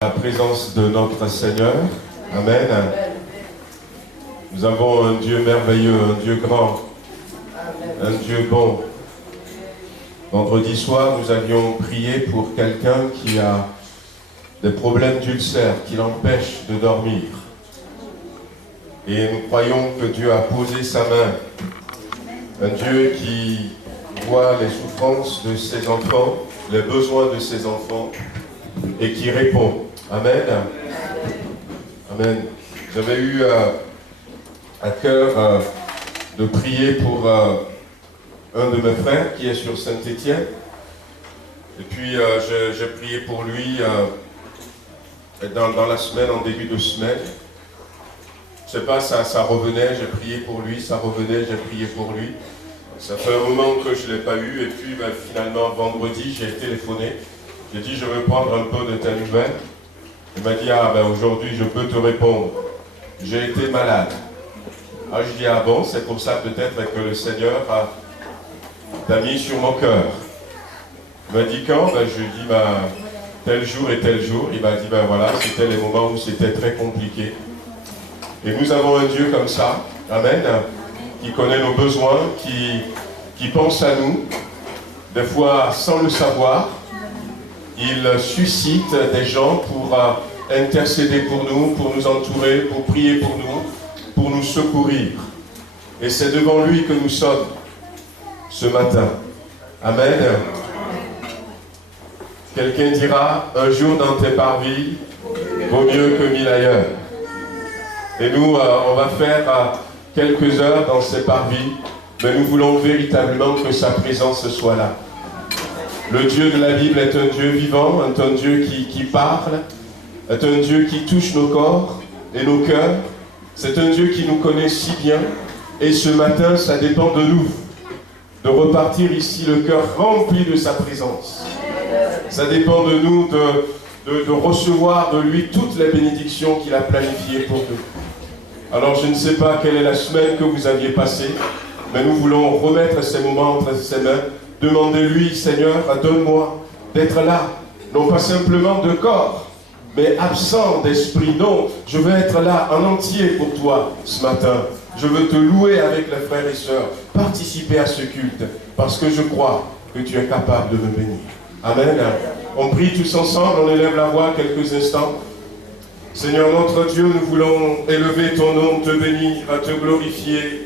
La présence de notre Seigneur. Amen. Nous avons un Dieu merveilleux, un Dieu grand, un Dieu bon. Vendredi soir, nous avions prié pour quelqu'un qui a des problèmes d'ulcère, qui l'empêchent de dormir. Et nous croyons que Dieu a posé sa main. Un Dieu qui voit les souffrances de ses enfants, les besoins de ses enfants, et qui répond. Amen. Amen. J'avais eu à cœur de prier pour un de mes frères qui est sur Saint-Étienne. Et puis j'ai prié pour lui dans la semaine, en début de semaine. Je ne sais pas, ça revenait, j'ai prié pour lui, ça revenait, j'ai prié pour lui. Ça fait un moment que je ne l'ai pas eu, et puis finalement, vendredi, j'ai téléphoné. J'ai dit, je veux prendre un peu de tes nouvelles. Il m'a dit, aujourd'hui, je peux te répondre. J'ai été malade. Je dis, bon, c'est pour ça peut-être que le Seigneur t'a mis sur mon cœur. Il m'a dit quand? Je lui ai dit, tel jour et tel jour. Il m'a dit, voilà, c'était les moments où c'était très compliqué. Et nous avons un Dieu comme ça, amen, qui connaît nos besoins, qui pense à nous, des fois sans le savoir. Il suscite des gens pour intercéder pour nous entourer, pour prier pour nous secourir. Et c'est devant lui que nous sommes ce matin. Amen. Quelqu'un dira, un jour dans tes parvis vaut mieux que 1000 ailleurs. Et nous, on va faire quelques heures dans ces parvis, mais nous voulons véritablement que sa présence soit là. Le Dieu de la Bible est un Dieu vivant, est un Dieu qui parle, est un Dieu qui touche nos corps et nos cœurs. C'est un Dieu qui nous connaît si bien. Et ce matin, ça dépend de nous, de repartir ici le cœur rempli de sa présence. Ça dépend de nous de recevoir de lui toutes les bénédictions qu'il a planifiées pour nous. Alors je ne sais pas quelle est la semaine que vous aviez passée, mais nous voulons remettre ces moments entre ses mains. Demandez-lui, Seigneur, donne-moi d'être là, non pas simplement de corps, mais absent d'esprit. Non, je veux être là en entier pour toi ce matin. Je veux te louer avec les frères et sœurs, participer à ce culte, parce que je crois que tu es capable de me bénir. Amen. On prie tous ensemble, on élève la voix quelques instants. Seigneur notre Dieu, nous voulons élever ton nom, te bénir, te glorifier.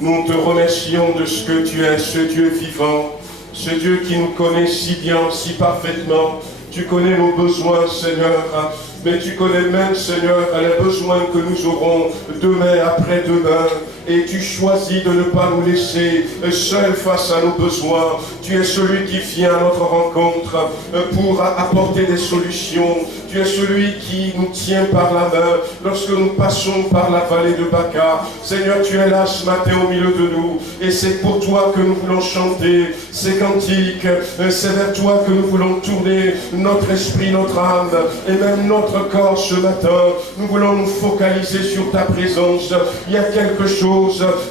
Nous te remercions de ce que tu es, ce Dieu vivant, ce Dieu qui nous connaît si bien, si parfaitement. Tu connais nos besoins, Seigneur, mais tu connais même, Seigneur, les besoins que nous aurons demain, après-demain. Et tu choisis de ne pas nous laisser seuls face à nos besoins. Tu es celui qui vient à notre rencontre pour apporter des solutions. Tu es celui qui nous tient par la main lorsque nous passons par la vallée de Baca. Seigneur, tu es là ce matin au milieu de nous. Et c'est pour toi que nous voulons chanter ces cantiques. C'est vers toi que nous voulons tourner notre esprit, notre âme et même notre corps ce matin. Nous voulons nous focaliser sur ta présence. Il y a quelque chose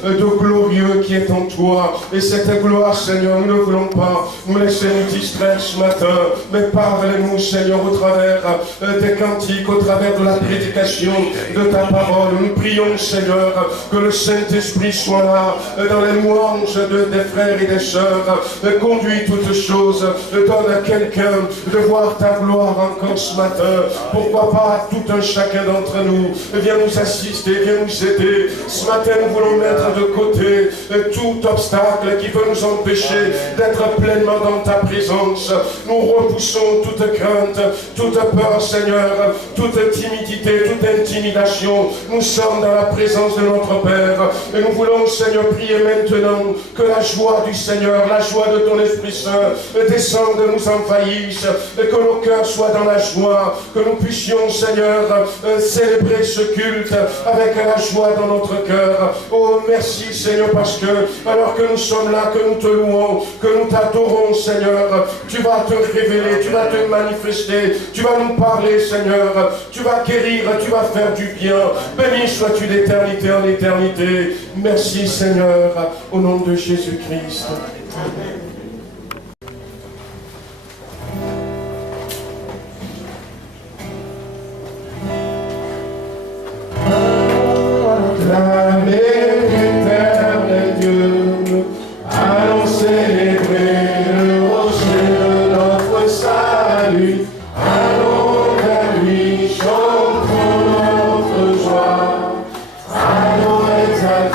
de glorieux qui est en toi. Et cette gloire, Seigneur, nous ne voulons pas nous laisser nous distraire ce matin. Mais parle-nous, Seigneur, au travers des cantiques, au travers de la prédication de ta parole. Nous prions, Seigneur, que le Saint-Esprit soit là dans les louanges des frères et des sœurs. Conduis toutes choses. Donne à quelqu'un de voir ta gloire encore ce matin. Pourquoi pas tout un chacun d'entre nous. Viens nous assister, viens nous aider. Ce matin, nous voulons mettre de côté tout obstacle qui peut nous empêcher d'être pleinement dans ta présence. Nous repoussons toute crainte, toute peur, Seigneur, toute timidité, toute intimidation. Nous sommes dans la présence de notre Père et nous voulons, Seigneur, prier maintenant que la joie du Seigneur, la joie de ton Esprit Saint descende, nous envahisse, et que nos cœurs soient dans la joie, que nous puissions, Seigneur, célébrer ce culte avec la joie dans notre cœur. Oh, merci, Seigneur, parce que alors que nous sommes là, que nous te louons, que nous t'adorons, Seigneur, tu vas te révéler, tu vas te manifester, tu vas nous parler, Seigneur, tu vas guérir, tu vas faire du bien. Béni sois-tu d'éternité en éternité. Merci, Seigneur, au nom de Jésus-Christ. Amen.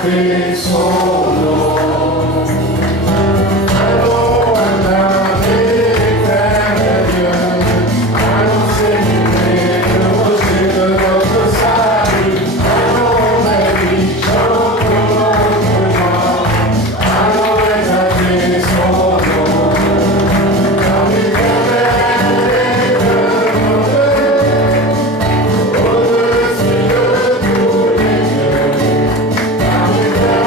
exalter son nom. Allons acclamer l'éternel Dieu. Allons célébrer le rocher de notre salut. Allons vers lui, chantons notre joie. Allons exalter son nom. Car l'éternel est notre Dieu, au-dessus de tous les dieux. Car l'éternel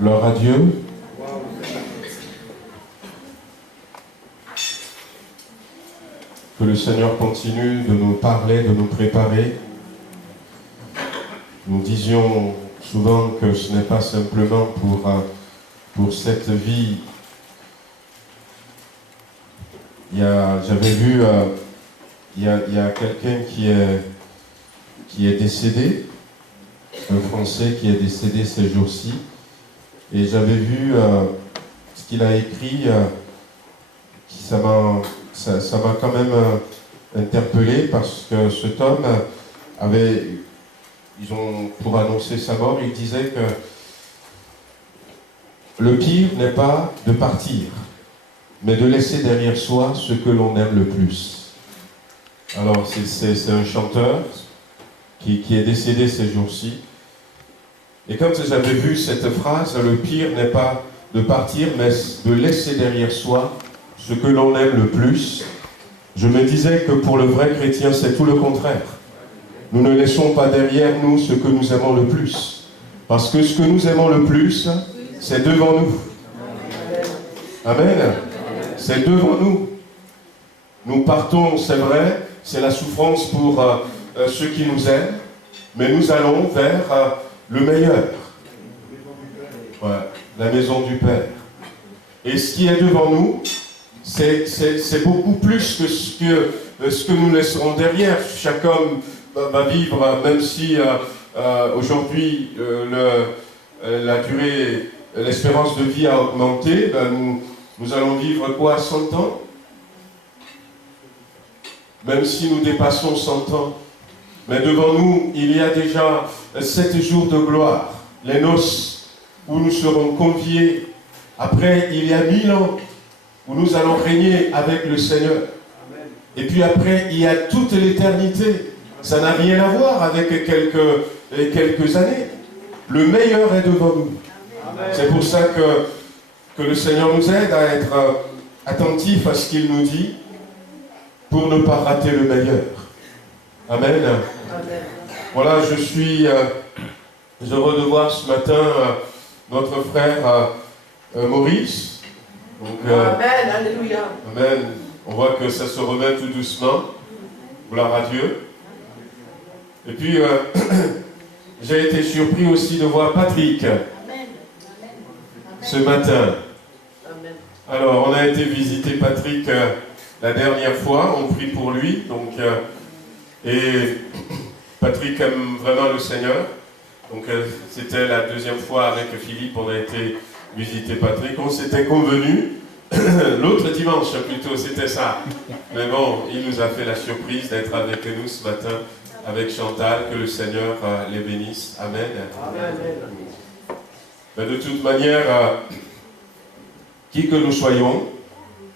Gloire à Dieu. Que le Seigneur continue de nous parler, de nous préparer. Nous disions souvent que ce n'est pas simplement pour cette vie. J'avais vu, il y a quelqu'un qui est décédé, un Français qui est décédé ces jours-ci, et j'avais vu ce qu'il a écrit, ça m'a quand même interpellé, parce que cet homme avait, pour annoncer sa mort, il disait que le pire n'est pas de partir, mais de laisser derrière soi ce que l'on aime le plus. Alors c'est un chanteur qui est décédé ces jours-ci. Et quand j'avais vu cette phrase, le pire n'est pas de partir, mais de laisser derrière soi ce que l'on aime le plus, je me disais que pour le vrai chrétien, c'est tout le contraire. Nous ne laissons pas derrière nous ce que nous aimons le plus. Parce que ce que nous aimons le plus, c'est devant nous. Amen. C'est devant nous. Nous partons, c'est vrai, c'est la souffrance pour ceux qui nous aiment, mais nous allons vers le meilleur. Ouais, la maison du Père. Et ce qui est devant nous, c'est beaucoup plus que ce que nous laisserons derrière. Chaque homme va vivre, même si aujourd'hui la durée, l'espérance de vie a augmenté, nous allons vivre quoi, 100 ans? Même si nous dépassons 100 ans. Mais devant nous, il y a déjà 7 jours de gloire, les noces, où nous serons conviés. Après, il y a 1000 ans, où nous allons régner avec le Seigneur. Et puis après, il y a toute l'éternité. Ça n'a rien à voir avec quelques années. Le meilleur est devant nous. C'est pour ça que le Seigneur nous aide à être attentifs à ce qu'il nous dit, pour ne pas rater le meilleur. Amen. Amen. Voilà, je suis heureux de voir ce matin notre frère Maurice. Donc, Amen, alléluia. Amen. On voit que ça se remet tout doucement. Gloire à Dieu. Et puis, j'ai été surpris aussi de voir Patrick ce matin. Amen. Alors, on a été visiter Patrick la dernière fois, on prie pour lui. Donc, et Patrick aime vraiment le Seigneur. Donc, c'était la deuxième fois avec Philippe, on a été visiter Patrick. On s'était convenu, l'autre dimanche plutôt, c'était ça. Mais bon, il nous a fait la surprise d'être avec nous ce matin, avec Chantal, que le Seigneur les bénisse. Amen. Amen. Mais de toute manière, qui que nous soyons,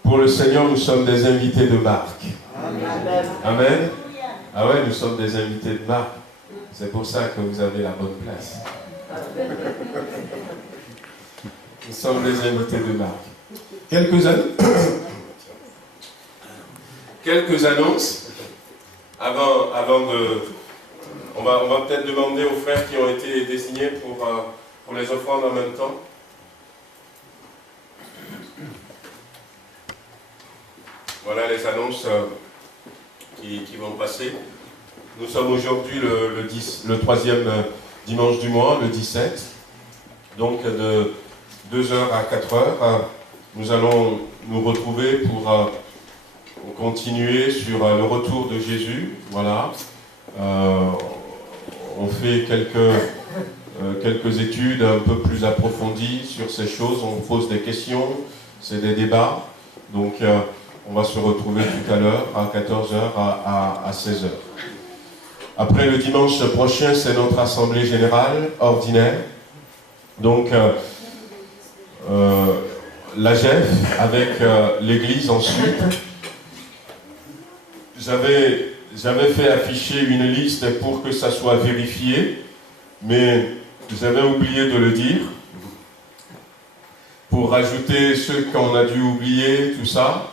pour le Seigneur, nous sommes des invités de marque. Amen. Amen. Ah ouais, nous sommes des invités de marque. C'est pour ça que vous avez la bonne place. Nous sommes des invités de marque. Quelques annonces avant de... On va peut-être demander aux frères qui ont été désignés pour les offrandes en même temps. Voilà les annonces qui vont passer. Nous sommes aujourd'hui le 3e dimanche du mois, le 17. Donc de 2h à 4h, nous allons nous retrouver pour continuer sur le retour de Jésus. Voilà. On fait quelques études un peu plus approfondies sur ces choses. On pose des questions, c'est des débats. Donc on va se retrouver tout à l'heure à 14h à 16h. Après le dimanche prochain, c'est notre assemblée générale ordinaire. Donc la GEF avec l'église ensuite. J'avais fait afficher une liste pour que ça soit vérifié, mais j'avais oublié de le dire. Pour rajouter ceux qu'on a dû oublier, tout ça.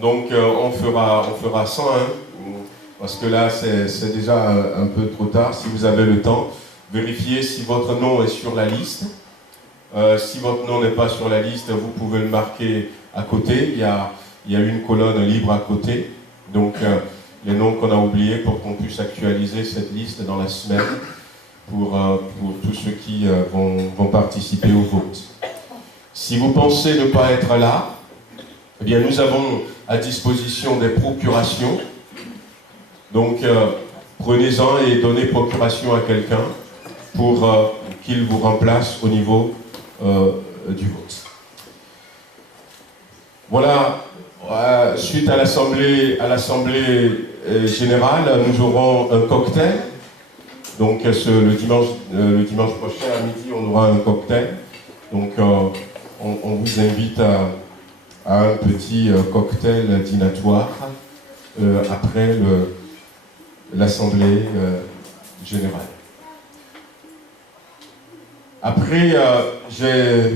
Donc on fera 101, parce que là c'est déjà un peu trop tard. Si vous avez le temps, vérifiez si votre nom est sur la liste. Si votre nom n'est pas sur la liste, vous pouvez le marquer à côté. Il y a une colonne libre à côté. Donc, les noms qu'on a oubliés pour qu'on puisse actualiser cette liste dans la semaine pour tous ceux qui vont participer au vote. Si vous pensez ne pas être là, eh bien, nous avons à disposition des procurations. Donc, prenez-en et donnez procuration à quelqu'un pour qu'il vous remplace au niveau du vote. Voilà, suite à l'Assemblée générale, nous aurons un cocktail. Donc, le dimanche prochain à midi, on aura un cocktail. Donc, on vous invite à un petit cocktail dînatoire après l'Assemblée générale. Après, j'ai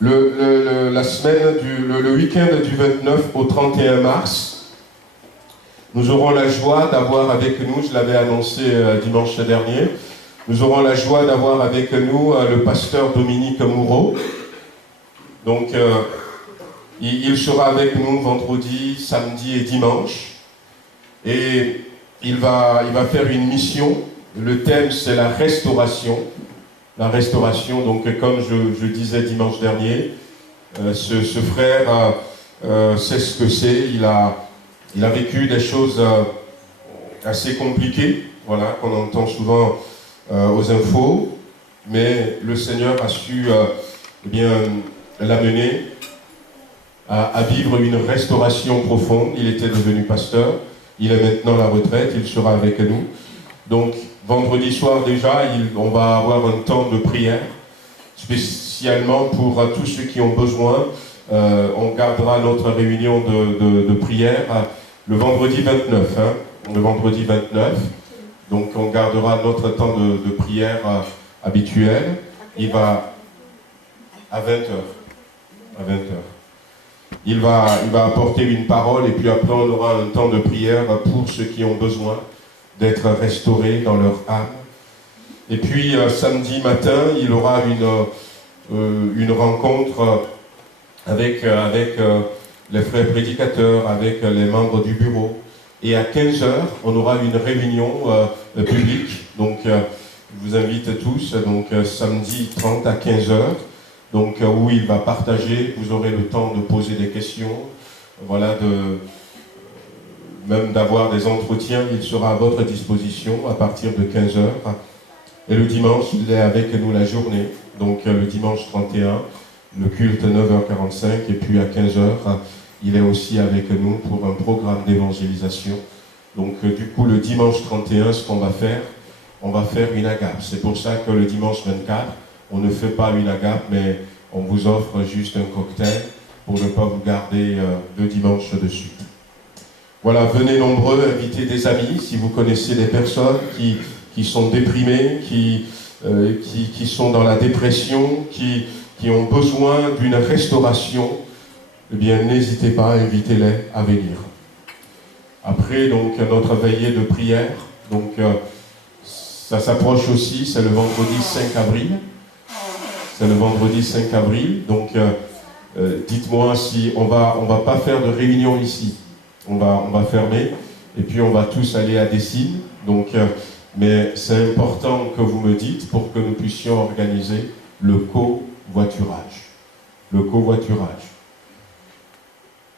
la semaine le week-end du 29 au 31 mars, nous aurons la joie d'avoir avec nous, je l'avais annoncé dimanche dernier, nous aurons la joie d'avoir avec nous le pasteur Dominique Moureau. Donc, il sera avec nous vendredi, samedi et dimanche. Et il va faire une mission. Le thème, c'est la restauration. La restauration, donc comme je disais dimanche dernier, ce frère sait ce que c'est. Il a vécu des choses assez compliquées, voilà, qu'on entend souvent aux infos. Mais le Seigneur a su eh bien l'amener à vivre une restauration profonde. Il était devenu pasteur, il est maintenant à la retraite, il sera avec nous. Donc, vendredi soir déjà, on va avoir un temps de prière, spécialement pour tous ceux qui ont besoin. On gardera notre réunion de prière le vendredi 29. Le vendredi 29. Donc, on gardera notre temps de prière habituel. Il va à 20h. À 20h. Il va apporter une parole et puis après on aura un temps de prière pour ceux qui ont besoin d'être restaurés dans leur âme. Et puis samedi matin, il aura une rencontre avec les frères prédicateurs, avec les membres du bureau. Et à 15h, on aura une réunion publique. Donc je vous invite tous, donc samedi 30 à 15h. Donc où il va partager, vous aurez le temps de poser des questions, voilà, même d'avoir des entretiens, il sera à votre disposition à partir de 15h. Et le dimanche, il est avec nous la journée, donc le dimanche 31, le culte 9h45, et puis à 15h, il est aussi avec nous pour un programme d'évangélisation. Donc du coup, le dimanche 31, ce qu'on va faire, on va faire une agape. C'est pour ça que le dimanche 24, on ne fait pas une agape, mais on vous offre juste un cocktail pour ne pas vous garder 2 dimanches de suite. Voilà, venez nombreux, invitez des amis, si vous connaissez des personnes qui sont déprimées, qui sont dans la dépression, qui ont besoin d'une restauration, eh bien n'hésitez pas, invitez-les à venir. Après, donc, notre veillée de prière, donc ça s'approche aussi, c'est le vendredi 5 avril. C'est le vendredi 5 avril, donc dites-moi si on va pas faire de réunion ici. On va fermer, et puis on va tous aller à Dessines. Donc, mais c'est important que vous me dites pour que nous puissions organiser le covoiturage. Le covoiturage.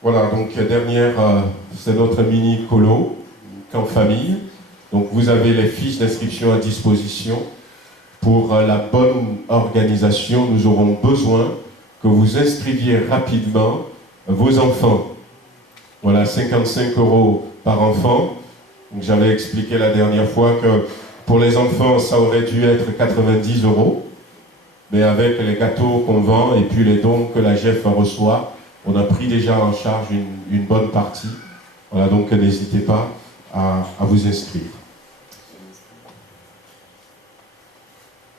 Voilà, donc dernière, c'est notre mini colo, camp famille. Donc vous avez les fiches d'inscription à disposition. Pour la bonne organisation, nous aurons besoin que vous inscriviez rapidement vos enfants. Voilà, 55 € par enfant. Donc, j'avais expliqué la dernière fois que pour les enfants, ça aurait dû être 90 €. Mais avec les gâteaux qu'on vend et puis les dons que la GEF reçoit, on a pris déjà en charge une bonne partie. Voilà, donc n'hésitez pas à vous inscrire.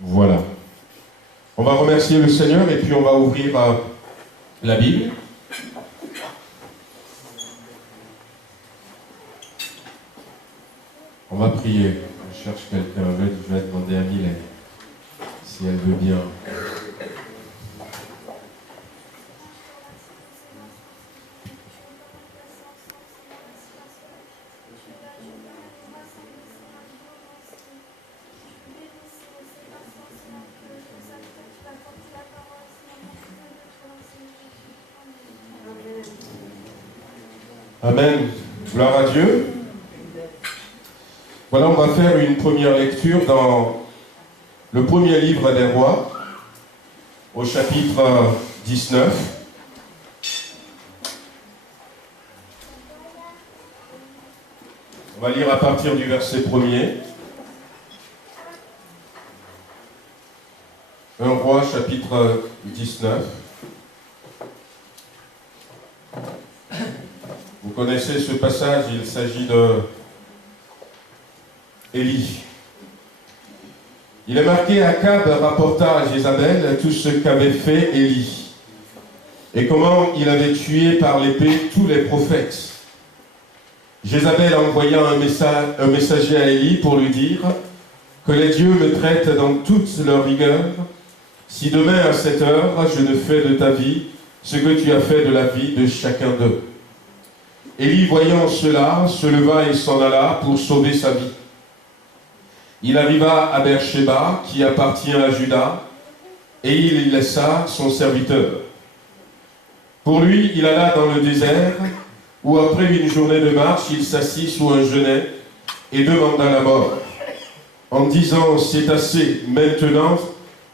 Voilà. On va remercier le Seigneur et puis on va ouvrir la Bible. On va prier. Je cherche quelqu'un. Je vais demander à Mylène si elle veut bien Amen. Gloire à Dieu. Voilà, on va faire une première lecture dans le premier livre des rois, au chapitre 19. On va lire à partir du verset 1er. 1 Roi, chapitre 19. Vous connaissez ce passage, il s'agit de Élie. Il est marqué: Akab rapporta à Jézabel tout ce qu'avait fait Élie, et comment il avait tué par l'épée tous les prophètes. Jézabel envoya un messager à Élie pour lui dire que les dieux me traitent dans toute leur rigueur, si demain à cette heure je ne fais de ta vie ce que tu as fait de la vie de chacun d'eux. Élie, voyant cela, se leva et s'en alla pour sauver sa vie. Il arriva à Beersheba, qui appartient à Juda, et il y laissa son serviteur. Pour lui, il alla dans le désert, où après une journée de marche, il s'assit sous un genêt et demanda la mort, en disant: c'est assez, maintenant,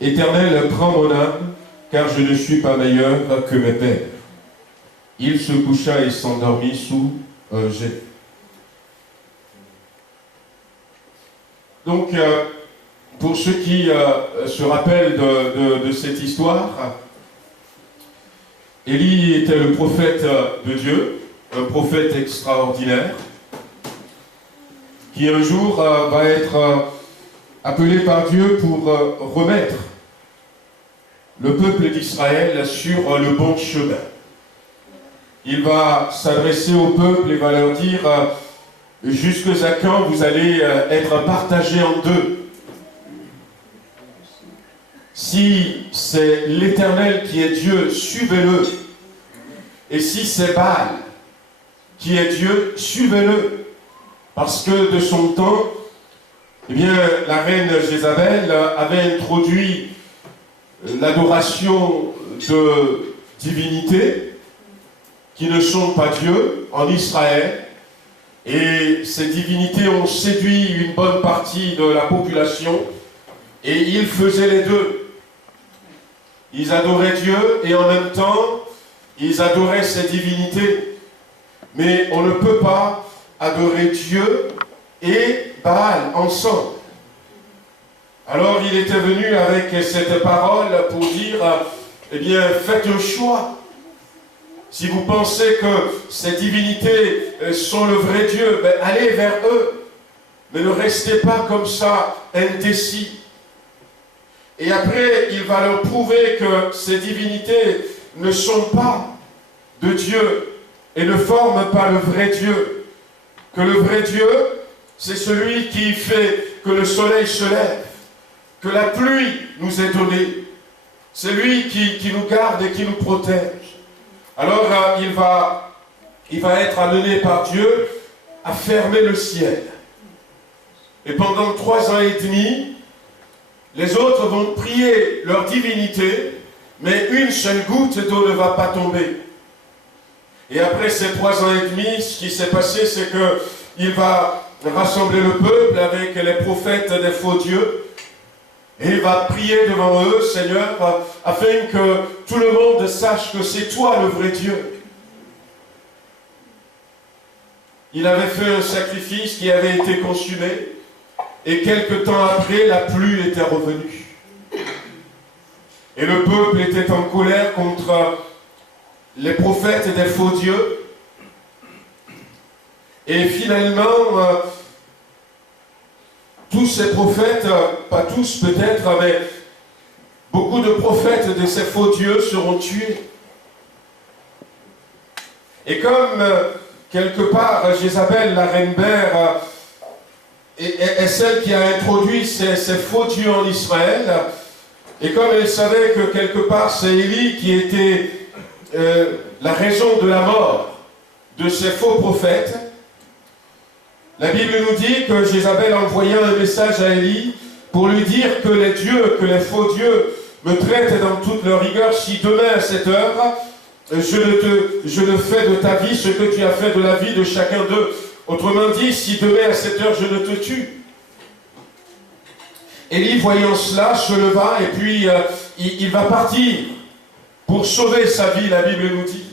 Éternel, prends mon âme, car je ne suis pas meilleur que mes pères. Il se coucha et s'endormit sous un jet. Donc, pour ceux qui se rappellent de cette histoire, Élie était le prophète de Dieu, un prophète extraordinaire, qui un jour va être appelé par Dieu pour remettre le peuple d'Israël sur le bon chemin. Il va s'adresser au peuple et va leur dire: jusque à quand vous allez être partagés en deux? Si c'est l'Éternel qui est Dieu, suivez-le. Et si c'est Baal qui est Dieu, suivez-le. Parce que de son temps, eh bien, la reine Jézabel avait introduit l'adoration de divinités qui ne sont pas Dieu en Israël. Et ces divinités ont séduit une bonne partie de la population, et ils faisaient les deux. Ils adoraient Dieu et en même temps, ils adoraient ces divinités. Mais on ne peut pas adorer Dieu et Baal ensemble. Alors il était venu avec cette parole pour dire: eh bien, faites un choix. Si vous pensez que ces divinités sont le vrai Dieu, ben allez vers eux. Mais ne restez pas comme ça, indécis. Et après, il va leur prouver que ces divinités ne sont pas de Dieu et ne forment pas le vrai Dieu. Que le vrai Dieu, c'est celui qui fait que le soleil se lève, que la pluie nous est donnée. C'est lui qui nous garde et qui nous protège. Alors il va être amené par Dieu à fermer le ciel. Et pendant 3 ans et demi, les autres vont prier leur divinité, mais une seule goutte d'eau ne va pas tomber. Et après ces 3 ans et demi, ce qui s'est passé, c'est qu'il va rassembler le peuple avec les prophètes des faux dieux, et il va prier devant eux: Seigneur, afin que tout le monde sache que c'est toi le vrai Dieu. Il avait fait un sacrifice qui avait été consumé, et quelque temps après, la pluie était revenue. Et le peuple était en colère contre les prophètes des faux dieux. Et finalement, tous ces prophètes, pas tous peut-être, mais beaucoup de prophètes de ces faux dieux seront tués. Et comme quelque part Jézabel, la reine mère, est celle qui a introduit ces faux dieux en Israël, et comme elle savait que quelque part c'est Élie qui était la raison de la mort de ces faux prophètes, la Bible nous dit que Jézabel envoya un message à Élie pour lui dire que les dieux, que les faux dieux me traitent dans toute leur rigueur, si demain à cette heure je ne fais de ta vie ce que tu as fait de la vie de chacun d'eux. Autrement dit, si demain à 7 heures je ne te tue. Élie, voyant cela, se leva et puis il va partir pour sauver sa vie, la Bible nous dit.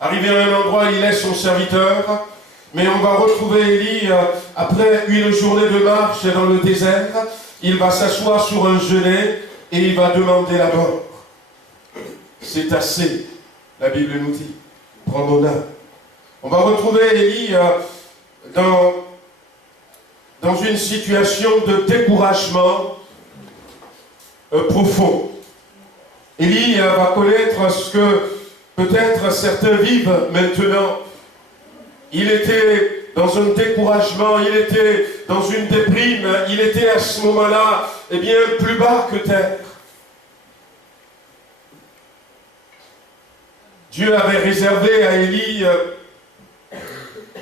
Arrivé à un endroit, il laisse son serviteur, mais on va retrouver Élie après une journée de marche dans le désert. Il va s'asseoir sur un genêt et il va demander la mort. C'est assez, la Bible nous dit. Prends mon âme. On va retrouver Élie dans une situation de découragement profond. Élie va connaître ce que peut-être certains vivent maintenant. Il était dans un découragement, il était dans une déprime, il était à ce moment-là, eh bien, plus bas que terre. Dieu avait réservé à Élie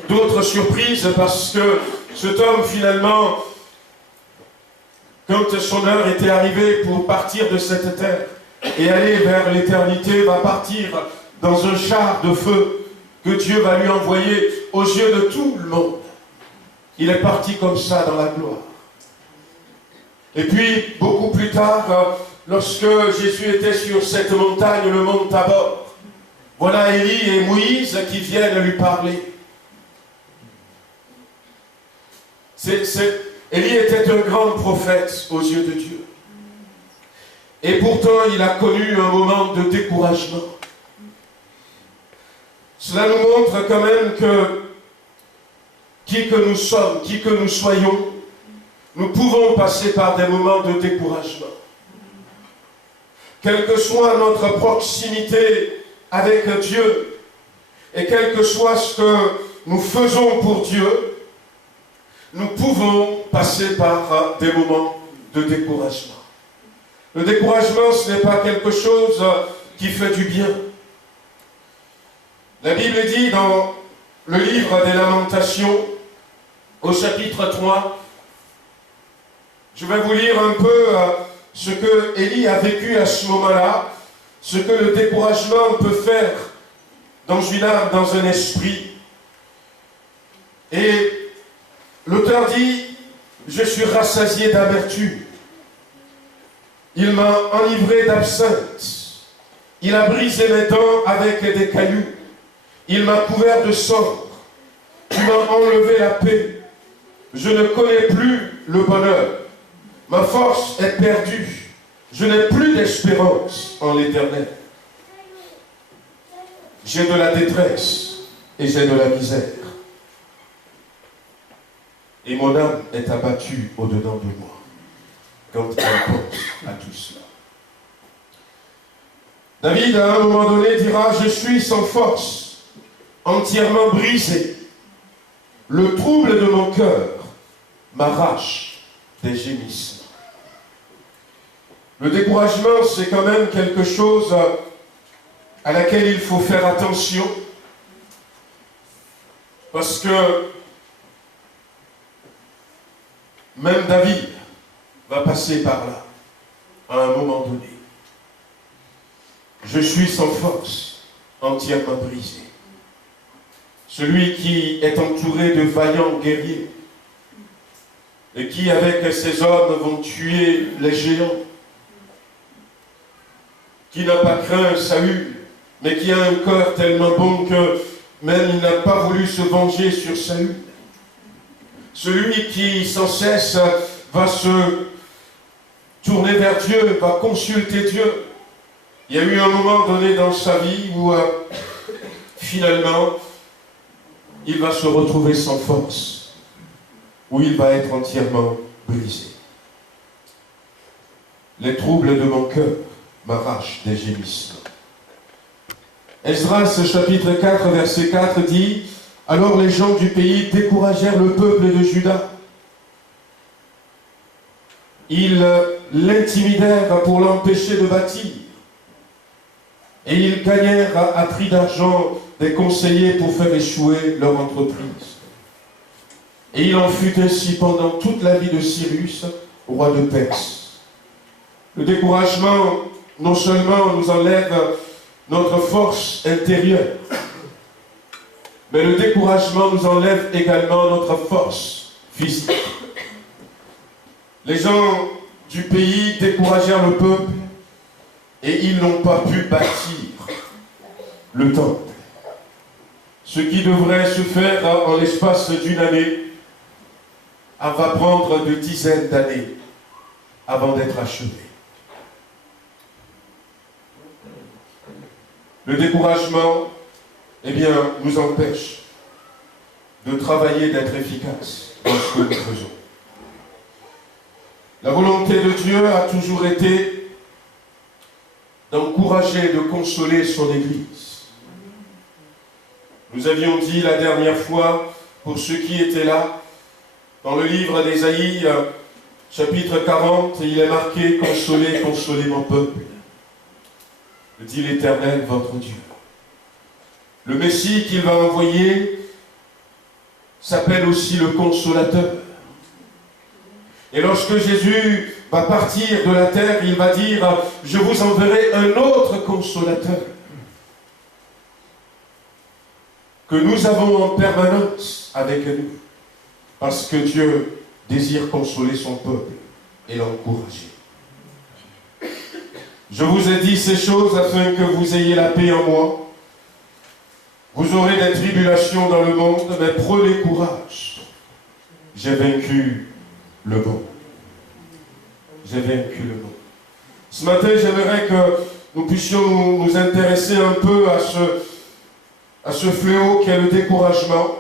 d'autres surprises parce que cet homme, finalement, quand son heure était arrivée pour partir de cette terre et aller vers l'éternité, va partir dans un char de feu que Dieu va lui envoyer aux yeux de tout le monde. Il est parti comme ça dans la gloire. Et puis, beaucoup plus tard, lorsque Jésus était sur cette montagne, le mont Tabor, voilà Élie et Moïse qui viennent lui parler. Élie était un grand prophète aux yeux de Dieu. Et pourtant, il a connu un moment de découragement. Cela nous montre quand même que qui que nous sommes, qui que nous soyons, nous pouvons passer par des moments de découragement. Quelle que soit notre proximité avec Dieu, et quel que soit ce que nous faisons pour Dieu, nous pouvons passer par des moments de découragement. Le découragement, ce n'est pas quelque chose qui fait du bien. La Bible dit dans le livre des Lamentations, au chapitre 3, je vais vous lire un peu ce que Élie a vécu à ce moment-là, ce que le découragement peut faire dans une âme, dans un esprit. Et l'auteur dit, je suis rassasié d'amertume. Il m'a enivré d'absinthe. Il a brisé mes dents avec des cailloux. Il m'a couvert de cendre. Tu m'as enlevé la paix. Je ne connais plus le bonheur. Ma force est perdue. Je n'ai plus d'espérance en l'Éternel. J'ai de la détresse et j'ai de la misère. Et mon âme est abattue au-dedans de moi quand elle pense à tout cela. David, à un moment donné, dira, je suis sans force, entièrement brisé. Le trouble de mon cœur m'arrache des gémissements. Le découragement, c'est quand même quelque chose à laquelle il faut faire attention. Parce que même David va passer par là, à un moment donné. Je suis sans force, entièrement brisé. Celui qui est entouré de vaillants guerriers, et qui, avec ses hommes, vont tuer les géants, qui n'a pas craint Saül, mais qui a un cœur tellement bon que même il n'a pas voulu se venger sur Saül. Celui qui, sans cesse, va se tourner vers Dieu, va consulter Dieu. Il y a eu un moment donné dans sa vie où, finalement, il va se retrouver sans force, où il va être entièrement brisé. Les troubles de mon cœur m'arrachent des gémissements. Esdras, chapitre 4, verset 4, dit « Alors les gens du pays découragèrent le peuple de Juda. Ils l'intimidèrent pour l'empêcher de bâtir. Et ils gagnèrent à prix d'argent des conseillers pour faire échouer leur entreprise. Et il en fut ainsi pendant toute la vie de Cyrus, roi de Perse. » Le découragement, non seulement nous enlève notre force intérieure. Mais le découragement nous enlève également notre force physique. Les gens du pays découragèrent le peuple et ils n'ont pas pu bâtir le temple. Ce qui devrait se faire en l'espace d'une année va prendre de dizaines d'années avant d'être achevé. Le découragement, eh bien, nous empêche de travailler, d'être efficace dans ce que nous faisons. La volonté de Dieu a toujours été d'encourager, de consoler son Église. Nous avions dit la dernière fois, pour ceux qui étaient là, dans le livre d'Ésaïe, chapitre 40, il est marqué « Consolez, consolez mon peuple », dit l'Éternel, votre Dieu. Le Messie qu'il va envoyer s'appelle aussi le Consolateur. Et lorsque Jésus va partir de la terre, il va dire « Je vous enverrai un autre Consolateur » que nous avons en permanence avec nous, parce que Dieu désire consoler son peuple et l'encourager. Je vous ai dit ces choses afin que vous ayez la paix en moi. Vous aurez des tribulations dans le monde, mais prenez courage. J'ai vaincu le monde. J'ai vaincu le monde. Ce matin, j'aimerais que nous puissions nous intéresser un peu à ce fléau qu'est le découragement.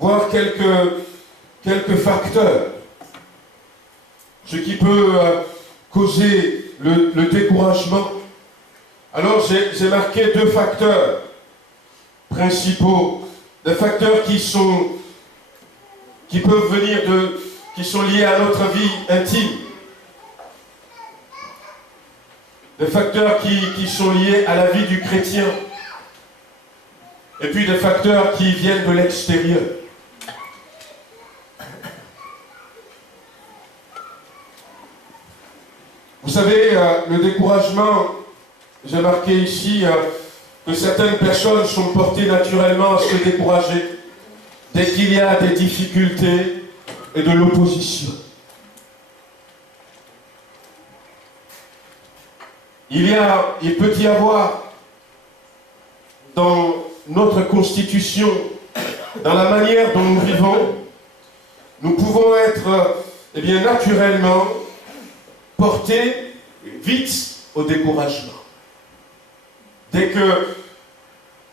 Voir quelques facteurs. Ce qui peut causer le découragement. Alors, j'ai marqué 2 facteurs principaux, des facteurs qui peuvent venir qui sont liés à notre vie intime, des facteurs qui sont liés à la vie du chrétien, et puis des facteurs qui viennent de l'extérieur. Vous savez, le découragement, j'ai marqué ici que certaines personnes sont portées naturellement à se décourager dès qu'il y a des difficultés et de l'opposition. Il peut y avoir dans notre constitution, dans la manière dont nous vivons, nous pouvons être naturellement portés vite au découragement. Dès qu'il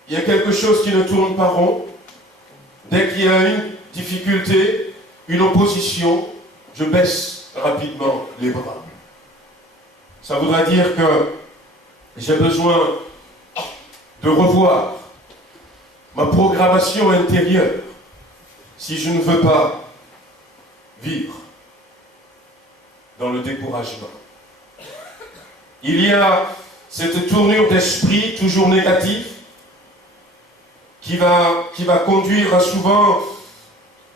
y a quelque chose qui ne tourne pas rond, dès qu'il y a une difficulté, une opposition, je baisse rapidement les bras. Ça voudra dire que j'ai besoin de revoir ma programmation intérieure si je ne veux pas vivre dans le découragement. Il y a cette tournure d'esprit toujours négative qui va conduire souvent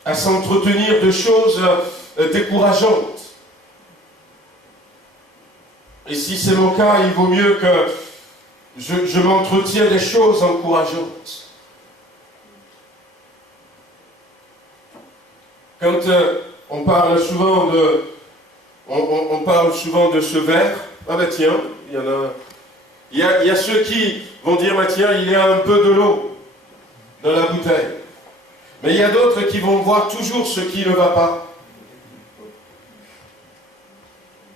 à s'entretenir de choses décourageantes. Et si c'est mon cas, il vaut mieux que je m'entretiens des choses encourageantes. Quand on parle souvent de ce verre, ah ben tiens, il y a ceux qui vont dire, bah tiens, il y a un peu de l'eau dans la bouteille. Mais il y a d'autres qui vont voir toujours ce qui ne va pas.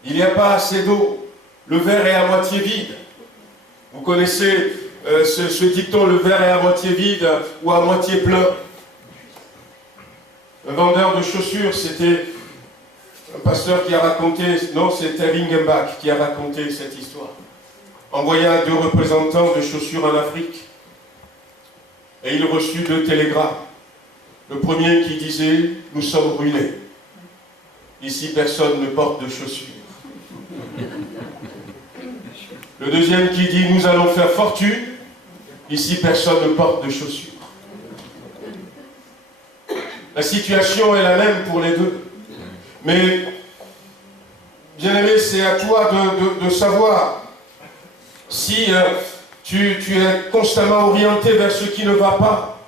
Il n'y a pas assez d'eau. Le verre est à moitié vide. Vous connaissez ce dicton, le verre est à moitié vide ou à moitié plein. Un vendeur de chaussures, c'était un pasteur qui a raconté, non, c'était Ringenbach qui a raconté cette histoire. Envoya 2 représentants de chaussures en Afrique et il reçut 2 télégrammes. Le premier qui disait « Nous sommes ruinés. Ici, personne ne porte de chaussures. » Le deuxième qui dit « Nous allons faire fortune. Ici, personne ne porte de chaussures. » La situation est la même pour les deux. Mais, bien aimé, c'est à toi de savoir si tu es constamment orienté vers ce qui ne va pas,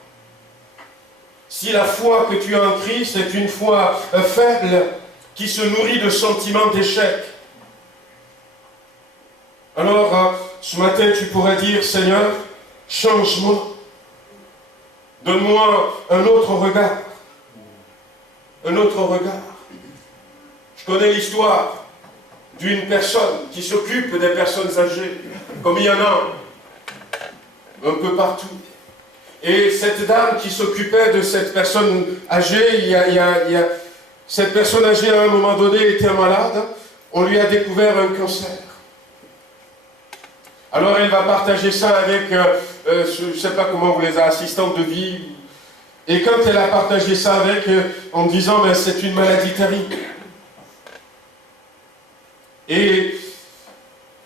si la foi que tu as en Christ est une foi faible, qui se nourrit de sentiments d'échec, alors ce matin tu pourrais dire, Seigneur, change-moi, donne-moi un autre regard, un autre regard. Je connais l'histoire d'une personne qui s'occupe des personnes âgées, comme il y en a un peu partout. Et cette dame qui s'occupait de cette personne âgée, cette personne âgée à un moment donné était malade, on lui a découvert un cancer. Alors elle va partager ça avec, je ne sais pas comment vous les assistantes de vie, et quand elle a partagé ça avec, en disant, mais c'est une maladie terrible. Et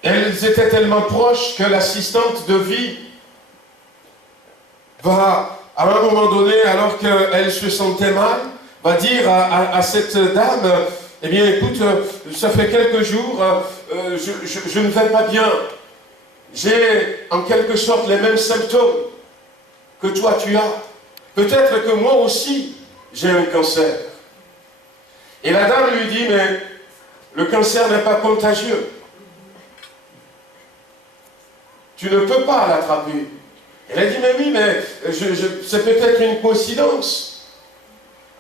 elles étaient tellement proches que l'assistante de vie va, à un moment donné, alors qu'elle se sentait mal, va dire à cette dame, eh bien écoute, ça fait quelques jours, je ne vais pas bien. J'ai en quelque sorte les mêmes symptômes que toi tu as. Peut-être que moi aussi, j'ai un cancer. Et la dame lui dit, mais le cancer n'est pas contagieux. Tu ne peux pas l'attraper. Elle a dit, mais oui, mais c'est peut-être une coïncidence.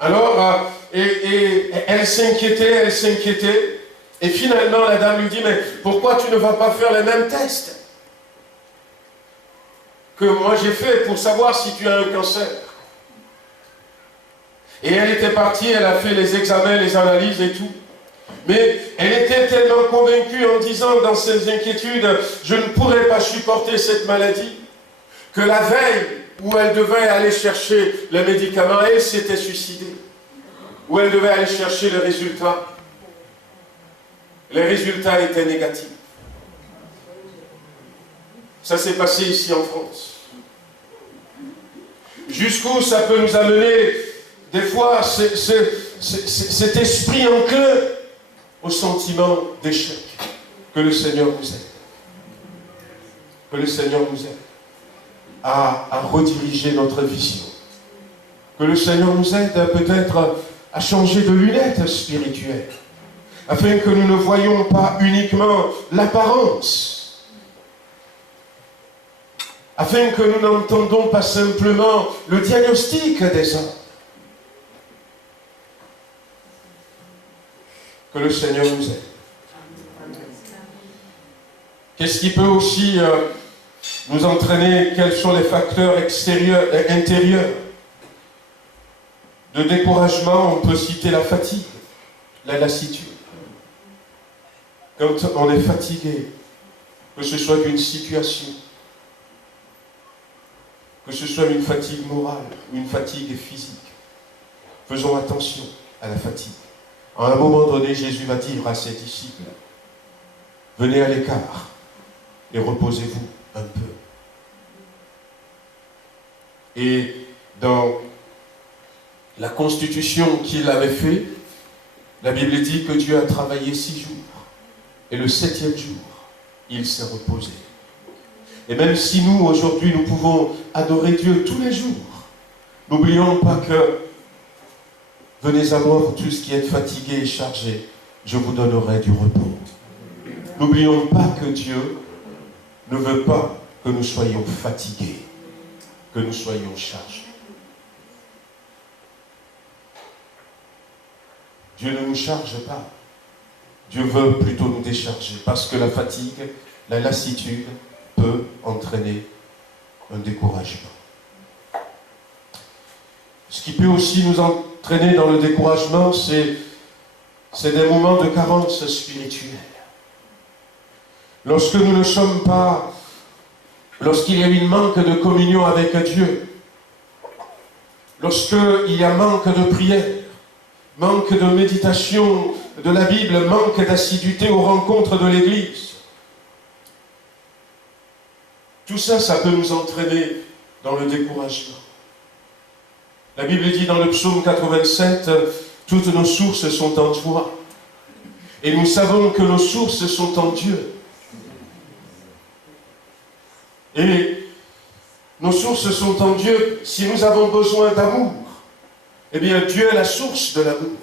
Alors, et elle s'inquiétait, et finalement la dame lui dit, mais pourquoi tu ne vas pas faire les mêmes tests que moi j'ai fait pour savoir si tu as un cancer? Et elle était partie, elle a fait les examens, les analyses et tout. Mais elle était tellement convaincue en disant dans ses inquiétudes, je ne pourrais pas supporter cette maladie, que la veille où elle devait aller chercher les médicaments, elle s'était suicidée. Où elle devait aller chercher les résultats. Les résultats étaient négatifs. Ça s'est passé ici en France. Jusqu'où ça peut nous amener, des fois, cet esprit enclin au sentiment d'échec. Que le Seigneur nous aide. Que le Seigneur nous aide à rediriger notre vision. Que le Seigneur nous aide peut-être à changer de lunettes spirituelles, afin que nous ne voyions pas uniquement l'apparence, afin que nous n'entendons pas simplement le diagnostic des hommes. Que le Seigneur nous aide. Qu'est-ce qui peut aussi nous entraîner? Quels sont les facteurs extérieurs et intérieurs de découragement? On peut citer la fatigue, la lassitude. Quand on est fatigué, que ce soit d'une situation, que ce soit une fatigue morale ou une fatigue physique, faisons attention à la fatigue. À un moment donné, Jésus va dire à ses disciples, venez à l'écart et reposez-vous un peu. Et dans la constitution qu'il avait faite, la Bible dit que Dieu a travaillé 6 jours. Et le 7e jour, il s'est reposé. Et même si nous, aujourd'hui, nous pouvons adorer Dieu tous les jours, n'oublions pas que venez à moi, vous tous qui êtes fatigués et chargés, je vous donnerai du repos. N'oublions pas que Dieu ne veut pas que nous soyons fatigués, que nous soyons chargés. Dieu ne nous charge pas. Dieu veut plutôt nous décharger, parce que la fatigue, la lassitude peut entraîner un découragement. Ce qui peut aussi nous entraîner dans le découragement, c'est des moments de carence spirituelle. Lorsque nous ne sommes pas, lorsqu'il y a un manque de communion avec Dieu, lorsqu'il y a manque de prière, manque de méditation de la Bible, manque d'assiduité aux rencontres de l'Église, tout ça, ça peut nous entraîner dans le découragement. La Bible dit dans le psaume 87, toutes nos sources sont en toi. Et nous savons que nos sources sont en Dieu. Et nos sources sont en Dieu. Si nous avons besoin d'amour, eh bien Dieu est la source de l'amour.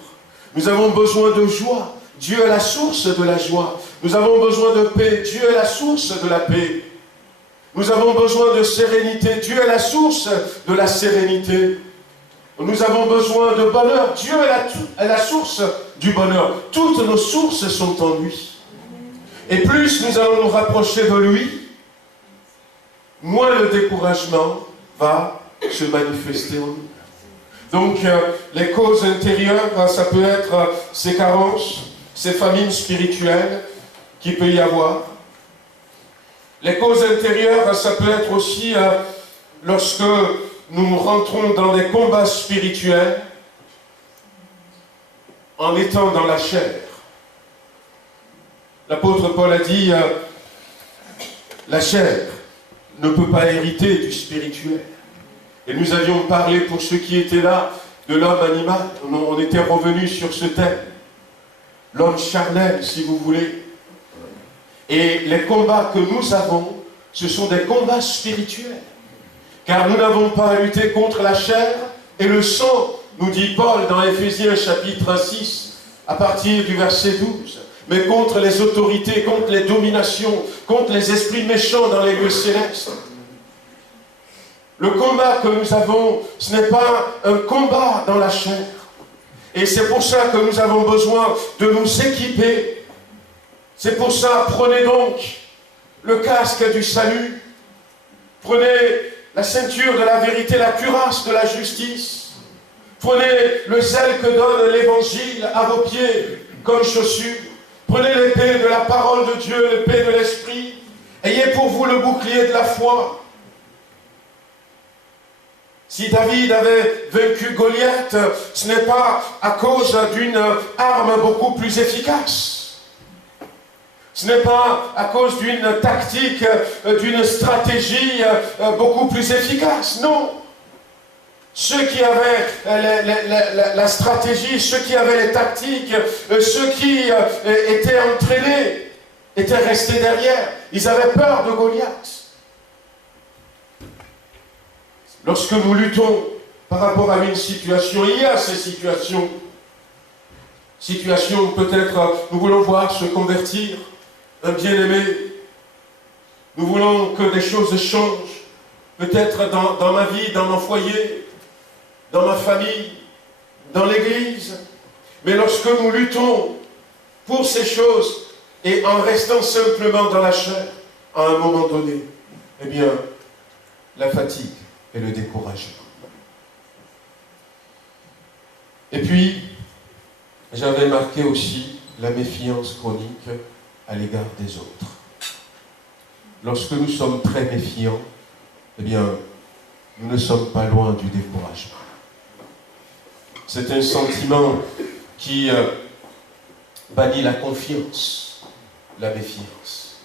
Nous avons besoin de joie. Dieu est la source de la joie. Nous avons besoin de paix. Dieu est la source de la paix. Nous avons besoin de sérénité. Dieu est la source de la sérénité. Nous avons besoin de bonheur. Dieu est la source du bonheur. Toutes nos sources sont en lui. Et plus nous allons nous rapprocher de lui, moins le découragement va se manifester en nous. Donc, les causes intérieures, ça peut être ces carences, ces famines spirituelles qu'il peut y avoir. Les causes intérieures, ça peut être aussi lorsque nous rentrons dans des combats spirituels en étant dans la chair. L'apôtre Paul a dit, la chair ne peut pas hériter du spirituel. Et nous avions parlé, pour ceux qui étaient là, de l'homme animal. On était revenus sur ce thème. L'homme charnel, si vous voulez. Et les combats que nous avons, ce sont des combats spirituels. Car nous n'avons pas à lutter contre la chair et le sang, nous dit Paul dans Éphésiens chapitre 6, à partir du verset 12. Mais contre les autorités, contre les dominations, contre les esprits méchants dans les lieux célestes. Le combat que nous avons, ce n'est pas un combat dans la chair. Et c'est pour ça que nous avons besoin de nous équiper. C'est pour ça, prenez donc le casque du salut. Prenez la ceinture de la vérité, la cuirasse de la justice. Prenez le zèle que donne l'évangile à vos pieds comme chaussures. Prenez l'épée de la parole de Dieu, l'épée de l'esprit. Ayez pour vous le bouclier de la foi. Si David avait vaincu Goliath, ce n'est pas à cause d'une arme beaucoup plus efficace. Ce n'est pas à cause d'une tactique, d'une stratégie beaucoup plus efficace. Non. Ceux qui avaient la stratégie, ceux qui avaient les tactiques, ceux qui étaient entraînés, étaient restés derrière. Ils avaient peur de Goliath. Lorsque nous luttons par rapport à une situation, il y a ces situations. Situations où peut-être nous voulons voir se convertir un bien-aimé. Nous voulons que des choses changent. Peut-être dans ma vie, dans mon foyer, dans ma famille, dans l'église. Mais lorsque nous luttons pour ces choses et en restant simplement dans la chair, à un moment donné, eh bien, la fatigue et le découragement. Et puis, j'avais marqué aussi la méfiance chronique à l'égard des autres. Lorsque nous sommes très méfiants, eh bien, nous ne sommes pas loin du découragement. C'est un sentiment qui bannit la confiance, la méfiance,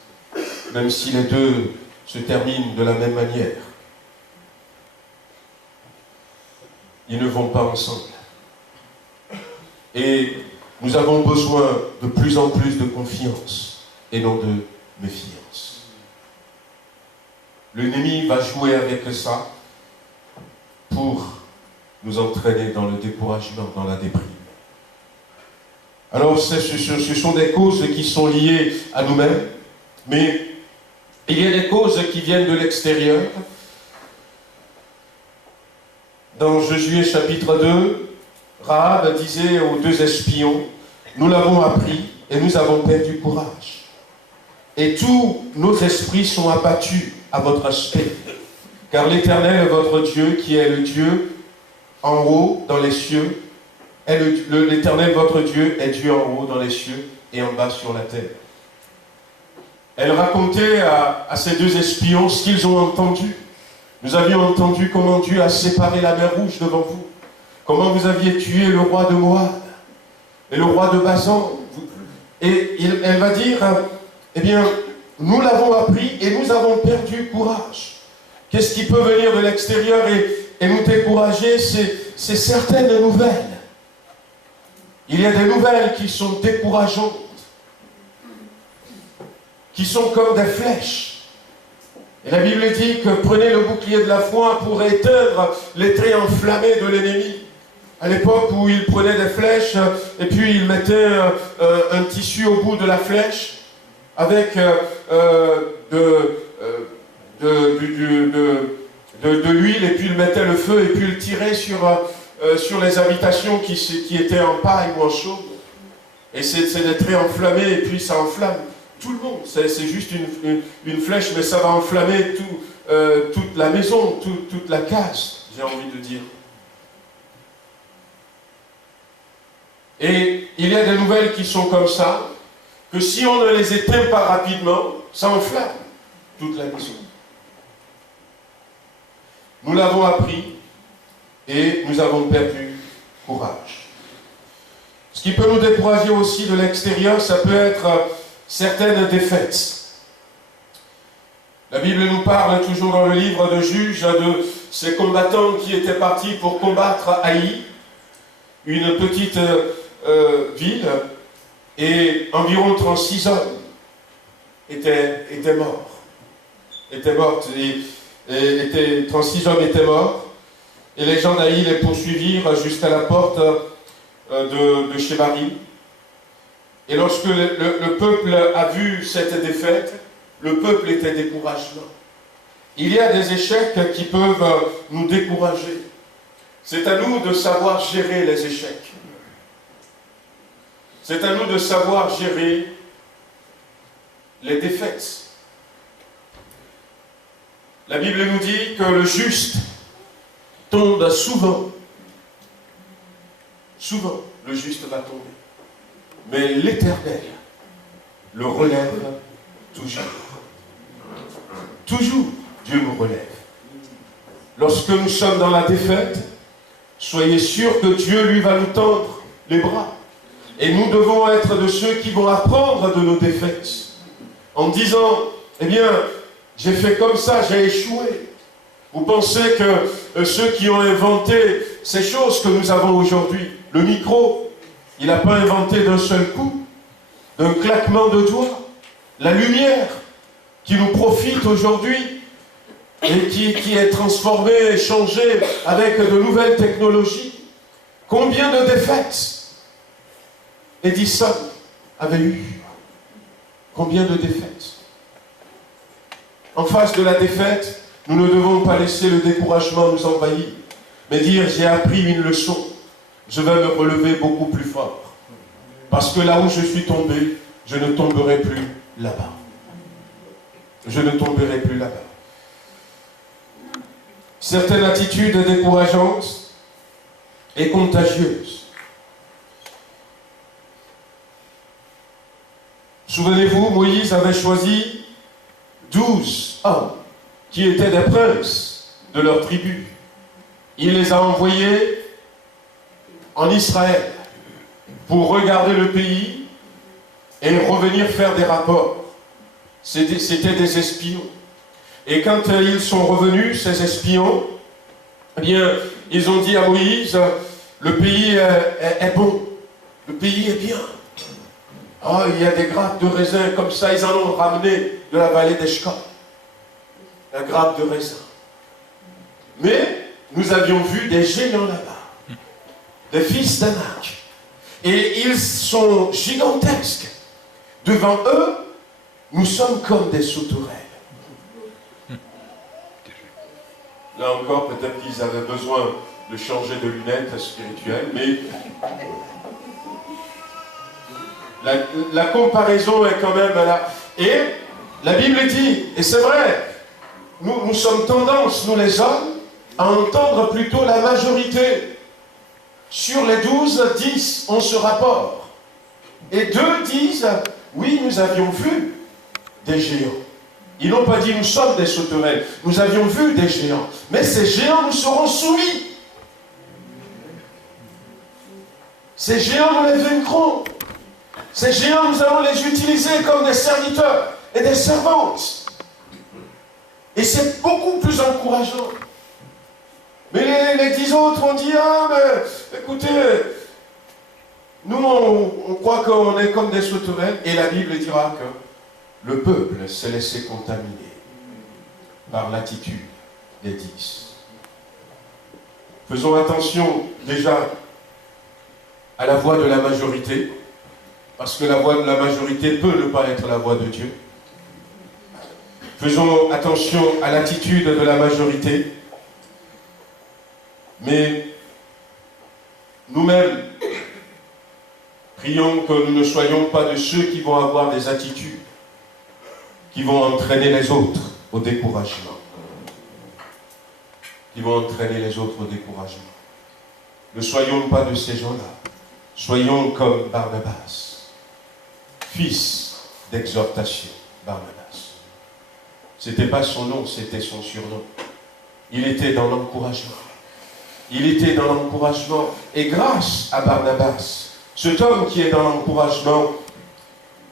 même si les deux se terminent de la même manière. Ils ne vont pas ensemble. Et nous avons besoin de plus en plus de confiance et non de méfiance. L'ennemi va jouer avec ça pour nous entraîner dans le découragement, dans la déprime. Alors, ce sont des causes qui sont liées à nous-mêmes, mais il y a des causes qui viennent de l'extérieur. Dans Josué chapitre 2, Rahab disait aux deux espions, « Nous l'avons appris et nous avons perdu courage. Et tous nos esprits sont abattus à votre aspect. Car l'Éternel, votre Dieu, qui est le Dieu en haut dans les cieux, l'Éternel, votre Dieu, est Dieu en haut dans les cieux et en bas sur la terre. » Elle racontait à ces deux espions ce qu'ils ont entendu. Nous avions entendu comment Dieu a séparé la mer Rouge devant vous. Comment vous aviez tué le roi de Moab et le roi de Basan. Et elle va dire, eh bien, nous l'avons appris et nous avons perdu courage. Qu'est-ce qui peut venir de l'extérieur et nous décourager? C'est certaines nouvelles. Il y a des nouvelles qui sont décourageantes, qui sont comme des flèches. Et la Bible dit que prenez le bouclier de la foi pour éteindre les traits enflammés de l'ennemi. À l'époque où il prenait des flèches et puis il mettait un tissu au bout de la flèche avec de l'huile, et puis il mettait le feu et puis il tirait sur les habitations qui étaient en paille ou en chaume. Et c'est des traits enflammés et puis ça enflamme tout le monde. C'est juste une flèche, mais ça va enflammer toute la maison, toute la case, j'ai envie de dire. Et il y a des nouvelles qui sont comme ça, que si on ne les éteint pas rapidement, ça enflamme toute la maison. Nous l'avons appris et nous avons perdu courage. Ce qui peut nous décourager aussi de l'extérieur, ça peut être certaines défaites. La Bible nous parle toujours dans le livre de Juges de ces combattants qui étaient partis pour combattre Haï, une petite ville, et environ 36 hommes étaient morts. 36 hommes étaient morts, et les gens d'Haï les poursuivirent jusqu'à la porte de Shébari. Et lorsque le peuple a vu cette défaite, le peuple était découragé. Il y a des échecs qui peuvent nous décourager. C'est à nous de savoir gérer les échecs. C'est à nous de savoir gérer les défaites. La Bible nous dit que le juste tombe souvent. Souvent, le juste va tomber. Mais l'Éternel le relève toujours. Toujours, Dieu nous relève. Lorsque nous sommes dans la défaite, soyez sûrs que Dieu, lui, va nous tendre les bras. Et nous devons être de ceux qui vont apprendre de nos défaites. En disant, eh bien, j'ai fait comme ça, j'ai échoué. Vous pensez que ceux qui ont inventé ces choses que nous avons aujourd'hui, le micro, il n'a pas inventé d'un seul coup, d'un claquement de doigts. La lumière qui nous profite aujourd'hui et qui est transformée, changée avec de nouvelles technologies. Combien de défaites Edison avait eu? Combien de défaites? En face de la défaite, nous ne devons pas laisser le découragement nous envahir, mais dire, j'ai appris une leçon, je vais me relever beaucoup plus fort. Parce que là où je suis tombé, je ne tomberai plus là-bas. Je ne tomberai plus là-bas. Certaines attitudes décourageantes et contagieuses. Souvenez-vous, Moïse avait choisi 12 hommes qui étaient des princes de leur tribu. Il les a envoyés en Israël pour regarder le pays et revenir faire des rapports. C'était des espions. Et quand ils sont revenus, ces espions, eh bien, ils ont dit à Moïse, le pays est bon, le pays est bien. Oh, il y a des grappes de raisin comme ça, ils en ont ramené de la vallée d'Eshcol. La grappe de raisin. Mais nous avions vu des géants là-bas, des fils d'Anak. Et ils sont gigantesques. Devant eux, nous sommes comme des sauterelles. Là encore, peut-être qu'ils avaient besoin de changer de lunettes spirituelles, mais la comparaison est quand même là. Et la Bible dit, et c'est vrai, nous sommes tendance, nous les hommes, à entendre plutôt la majorité. Sur les 12, 10 ont ce rapport. Et 2 disent, oui, nous avions vu des géants. Ils n'ont pas dit, nous sommes des sauterelles. Nous avions vu des géants. Mais ces géants nous seront soumis. Ces géants, nous les vaincrons. Ces géants, nous allons les utiliser comme des serviteurs et des servantes. Et c'est beaucoup plus encourageant. Mais les 10 autres ont dit, ah, mais écoutez, nous, on croit qu'on est comme des sauterelles. Et la Bible dira que le peuple s'est laissé contaminer. par l'attitude des 10. Faisons attention déjà à la voix de la majorité, parce que la voix de la majorité peut ne pas être la voix de Dieu. Faisons attention à l'attitude de la majorité, mais nous-mêmes, prions que nous ne soyons pas de ceux qui vont avoir des attitudes qui vont entraîner les autres au découragement. Qui vont entraîner les autres au découragement. Ne soyons pas de ces gens-là. Soyons comme Barnabas, fils d'exhortation, Barnabas. Ce n'était pas son nom, c'était son surnom. Il était dans l'encouragement. Il était dans l'encouragement. Et grâce à Barnabas, cet homme qui est dans l'encouragement,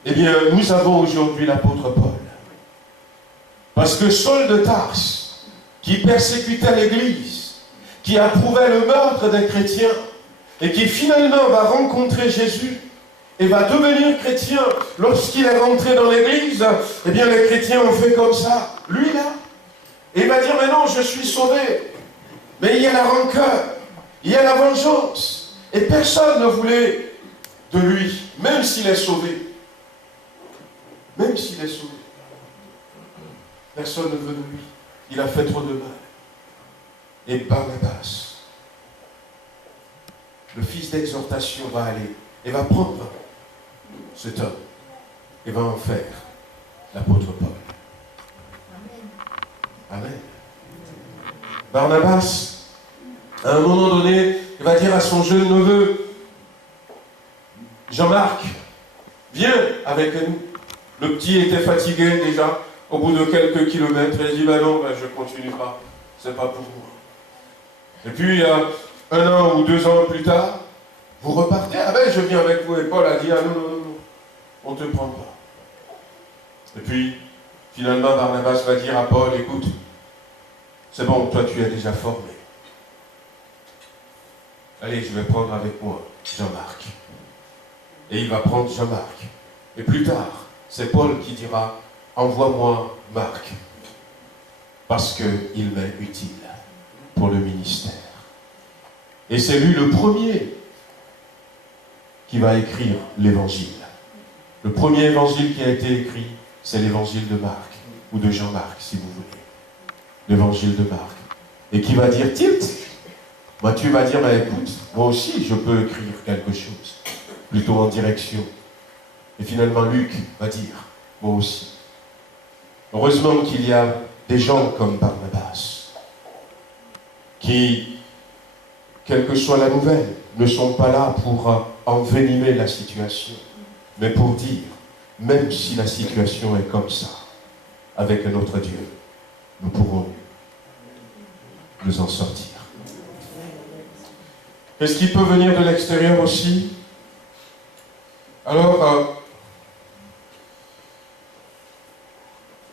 eh bien, nous avons aujourd'hui l'apôtre Paul. Parce que Saul de Tarse, qui persécutait l'Église, qui approuvait le meurtre des chrétiens, et qui finalement va rencontrer Jésus, et va devenir chrétien, lorsqu'il est rentré dans l'Église, eh bien les chrétiens ont fait comme ça. Lui là, et il va dire, mais non, je suis sauvé. Mais il y a la rancœur, il y a la vengeance, et personne ne voulait de lui, même s'il est sauvé. Même s'il est sauvé. Personne ne veut de lui. Il a fait trop de mal. Et Barnabas, le fils d'exhortation, va aller et va prendre cet homme et va en faire l'apôtre Paul. Amen. Barnabas, à un moment donné, il va dire à son jeune neveu, Jean-Marc, viens avec nous. Le petit était fatigué déjà. Au bout de quelques kilomètres, il dit, non, je ne continue pas, c'est pas pour moi. Et puis, 1 an ou 2 ans plus tard, vous repartez, je viens avec vous. Et Paul a dit, non, on ne te prend pas. Et puis, finalement, Barnabas va dire à Paul, écoute, c'est bon, toi tu es déjà formé. Allez, je vais prendre avec moi Jean-Marc. Et il va prendre Jean-Marc. Et plus tard, c'est Paul qui dira, envoie-moi Marc, parce qu'il m'est utile pour le ministère. Et c'est lui le premier qui va écrire l'évangile. Le premier évangile qui a été écrit, c'est l'évangile de Marc, ou de Jean-Marc, si vous voulez. L'évangile de Marc. Et qui va dire, tilt, Matthieu va dire, écoute, moi aussi je peux écrire quelque chose, plutôt en direction. Et finalement Luc va dire, moi aussi. Heureusement qu'il y a des gens comme Barnabas, qui, quelle que soit la nouvelle, ne sont pas là pour envenimer la situation, mais pour dire, même si la situation est comme ça, avec notre Dieu, nous pourrons nous en sortir. Est-ce qu'il peut venir de l'extérieur aussi? Alors,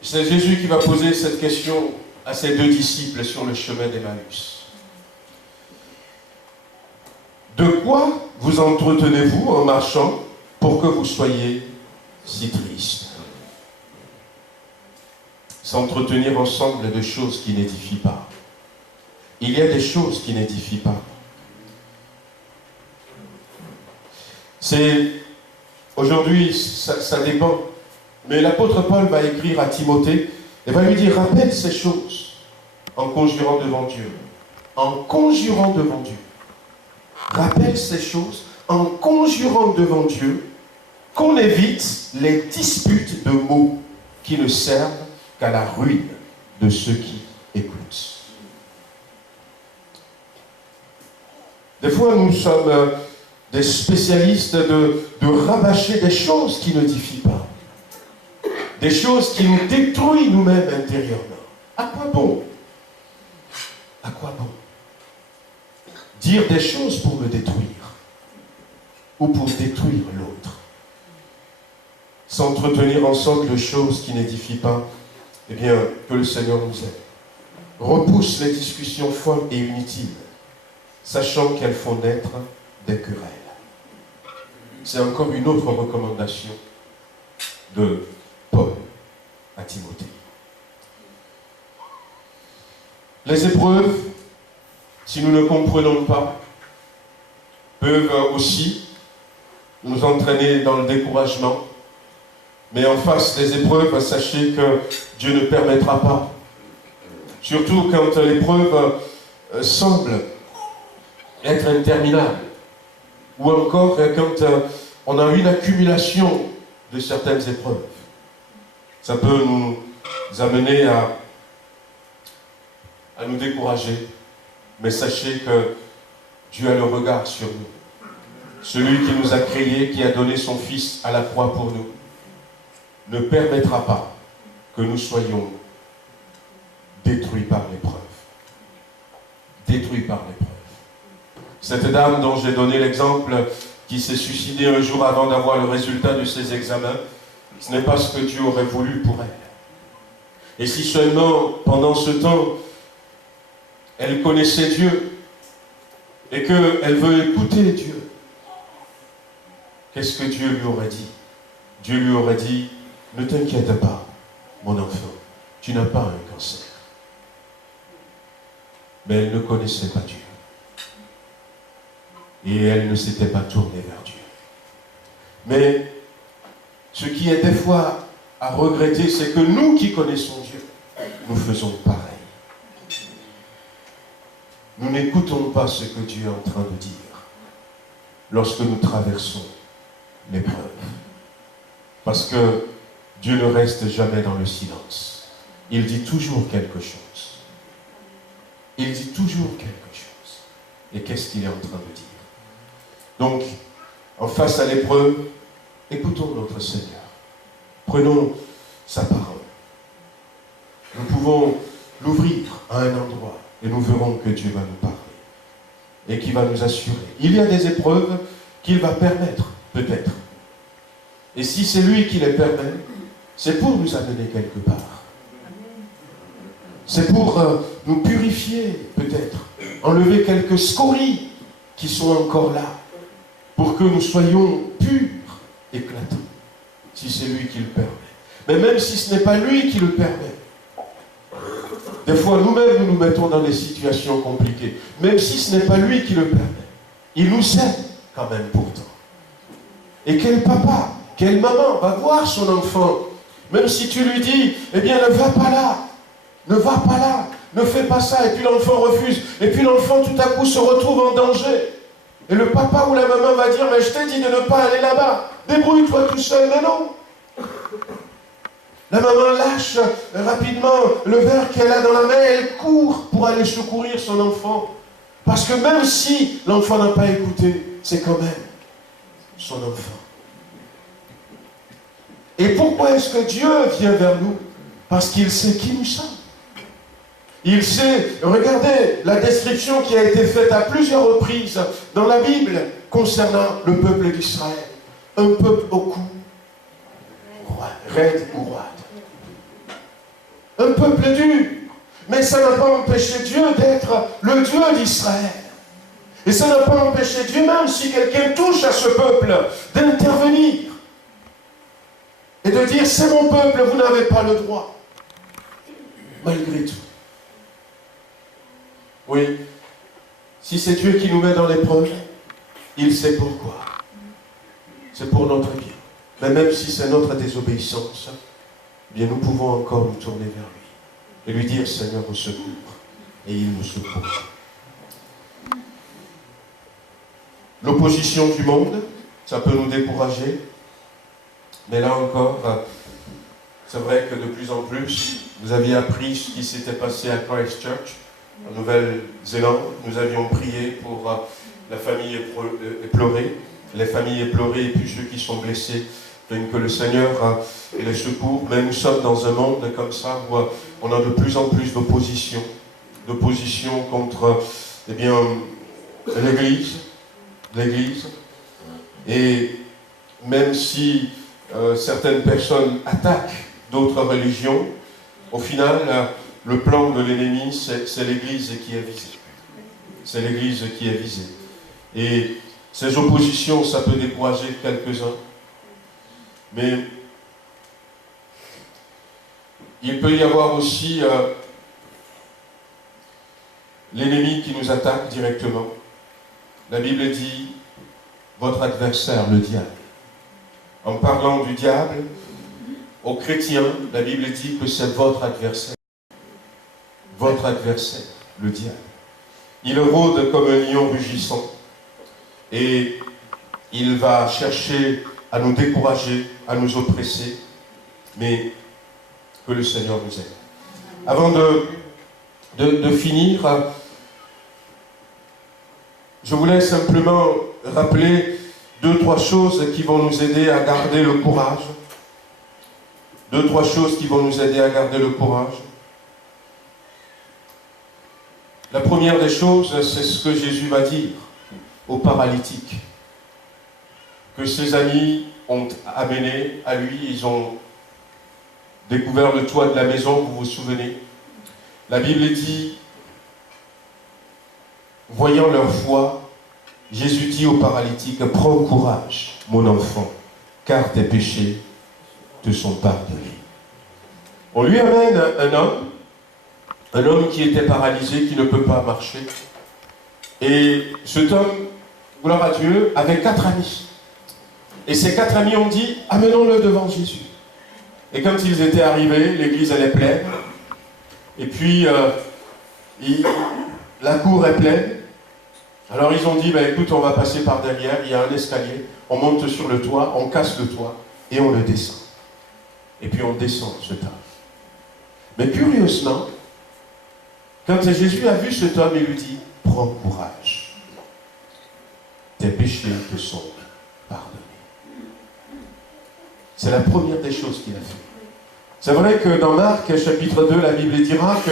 c'est Jésus qui va poser cette question à ses 2 disciples sur le chemin d'Emmaüs. De quoi vous entretenez-vous en marchant pour que vous soyez si tristes? S'entretenir ensemble de choses qui n'édifient pas. Il y a des choses qui n'édifient pas. C'est, aujourd'hui, ça dépend. Mais l'apôtre Paul va écrire à Timothée et va lui dire, rappelle ces choses en conjurant devant Dieu. En conjurant devant Dieu. Rappelle ces choses en conjurant devant Dieu qu'on évite les disputes de mots qui ne servent qu'à la ruine de ceux qui écoutent. Des fois, nous sommes des spécialistes de rabâcher des choses qui ne n'édifient pas. Des choses qui nous détruisent nous-mêmes intérieurement. À quoi bon? À quoi bon? Dire des choses pour me détruire ou pour détruire l'autre. S'entretenir ensemble de choses qui n'édifient pas, eh bien, que le Seigneur nous aide. Repousse les discussions folles et inutiles, sachant qu'elles font naître des querelles. C'est encore une autre recommandation de Paul à Timothée. Les épreuves, si nous ne comprenons pas, peuvent aussi nous entraîner dans le découragement. Mais en face des épreuves, sachez que Dieu ne permettra pas. Surtout quand l'épreuve semble être interminable. Ou encore quand on a une accumulation de certaines épreuves. Ça peut nous amener à nous décourager. Mais sachez que Dieu a le regard sur nous. Celui qui nous a créés, qui a donné son Fils à la croix pour nous, ne permettra pas que nous soyons détruits par l'épreuve. Détruits par l'épreuve. Cette dame dont j'ai donné l'exemple, qui s'est suicidée un jour avant d'avoir le résultat de ses examens, ce n'est pas ce que Dieu aurait voulu pour elle. Et si seulement, pendant ce temps, elle connaissait Dieu, et qu'elle veut écouter Dieu, qu'est-ce que Dieu lui aurait dit? Dieu lui aurait dit, ne t'inquiète pas, mon enfant, tu n'as pas un cancer. Mais elle ne connaissait pas Dieu. Et elle ne s'était pas tournée vers Dieu. Mais ce qui est des fois à regretter, c'est que nous qui connaissons Dieu, nous faisons pareil. Nous n'écoutons pas ce que Dieu est en train de dire lorsque nous traversons l'épreuve. Parce que Dieu ne reste jamais dans le silence. Il dit toujours quelque chose. Il dit toujours quelque chose. Et qu'est-ce qu'il est en train de dire? Donc, en face à l'épreuve, écoutons notre Seigneur. Prenons sa parole. Nous pouvons l'ouvrir à un endroit et nous verrons que Dieu va nous parler et qu'il va nous assurer. Il y a des épreuves qu'il va permettre, peut-être. Et si c'est lui qui les permet, c'est pour nous amener quelque part. C'est pour nous purifier, peut-être. Enlever quelques scories qui sont encore là. Pour que nous soyons purs, éclatants. Si c'est lui qui le permet. Mais même si ce n'est pas lui qui le permet. Des fois, nous-mêmes, nous nous mettons dans des situations compliquées. Même si ce n'est pas lui qui le permet. Il nous aime quand même pourtant. Et quel papa, quelle maman va voir son enfant, même si tu lui dis, eh bien ne va pas là, ne va pas là, ne fais pas ça, et puis l'enfant refuse, et puis l'enfant tout à coup se retrouve en danger. Et le papa ou la maman va dire, mais je t'ai dit de ne pas aller là-bas, débrouille-toi tout seul, mais non. La maman lâche rapidement le verre qu'elle a dans la main, elle court pour aller secourir son enfant. Parce que même si l'enfant n'a pas écouté, c'est quand même son enfant. Et pourquoi est-ce que Dieu vient vers nous? Parce qu'il sait qui nous sommes. Il sait, regardez la description qui a été faite à plusieurs reprises dans la Bible concernant le peuple d'Israël. Un peuple au cou raide ou roide. Un peuple dur. Mais ça n'a pas empêché Dieu d'être le Dieu d'Israël. Et ça n'a pas empêché Dieu, même si quelqu'un touche à ce peuple, d'intervenir. Et de dire, c'est mon peuple, vous n'avez pas le droit. Malgré tout. Oui, si c'est Dieu qui nous met dans l'épreuve, il sait pourquoi. C'est pour notre bien. Mais même si c'est notre désobéissance, eh bien nous pouvons encore nous tourner vers lui et lui dire, Seigneur, au secours. Et il nous secourt. L'opposition du monde, ça peut nous décourager. Mais là encore, c'est vrai que de plus en plus, vous aviez appris ce qui s'était passé à Christchurch, en Nouvelle-Zélande. Nous avions prié pour la famille éplorée, les familles éplorées et puis ceux qui sont blessés. Que le Seigneur les secours. Mais nous sommes dans un monde comme ça où on a de plus en plus d'opposition contre l'Église. Et même si certaines personnes attaquent d'autres religions, au final, le plan de l'ennemi, c'est l'Église qui est visée. C'est l'Église qui est visée. Et ces oppositions, ça peut décourager quelques-uns. Mais il peut y avoir aussi l'ennemi qui nous attaque directement. La Bible dit, votre adversaire, le diable. En parlant du diable, aux chrétiens, la Bible dit que c'est votre adversaire. Votre adversaire, le diable. Il rôde comme un lion rugissant et il va chercher à nous décourager, à nous oppresser, mais que le Seigneur nous aide. Avant de finir, je voulais simplement rappeler 2-3 choses qui vont nous aider à garder le courage. 2-3 choses qui vont nous aider à garder le courage. La première des choses, c'est ce que Jésus va dire aux paralytiques, que ses amis ont amené à lui. Ils ont découvert le toit de la maison, vous vous souvenez. La Bible dit, voyant leur foi, Jésus dit aux paralytiques, prends courage, mon enfant, car tes péchés te sont pardonnés. On lui amène un homme qui était paralysé, qui ne peut pas marcher. Et cet homme, gloire à Dieu, avait 4 amis. Et ces 4 amis ont dit, amenons-le devant Jésus. Et quand ils étaient arrivés, l'église elle est pleine. Et puis, la cour est pleine. Alors ils ont dit, ben, écoute, on va passer par derrière, il y a un escalier, on monte sur le toit, on casse le toit, et on le descend. Et puis on descend ce homme. Mais curieusement, quand Jésus a vu cet homme, il lui dit, prends courage, tes péchés te sont pardonnés. C'est la première des choses qu'il a fait. C'est vrai que dans Marc, chapitre 2, la Bible dira que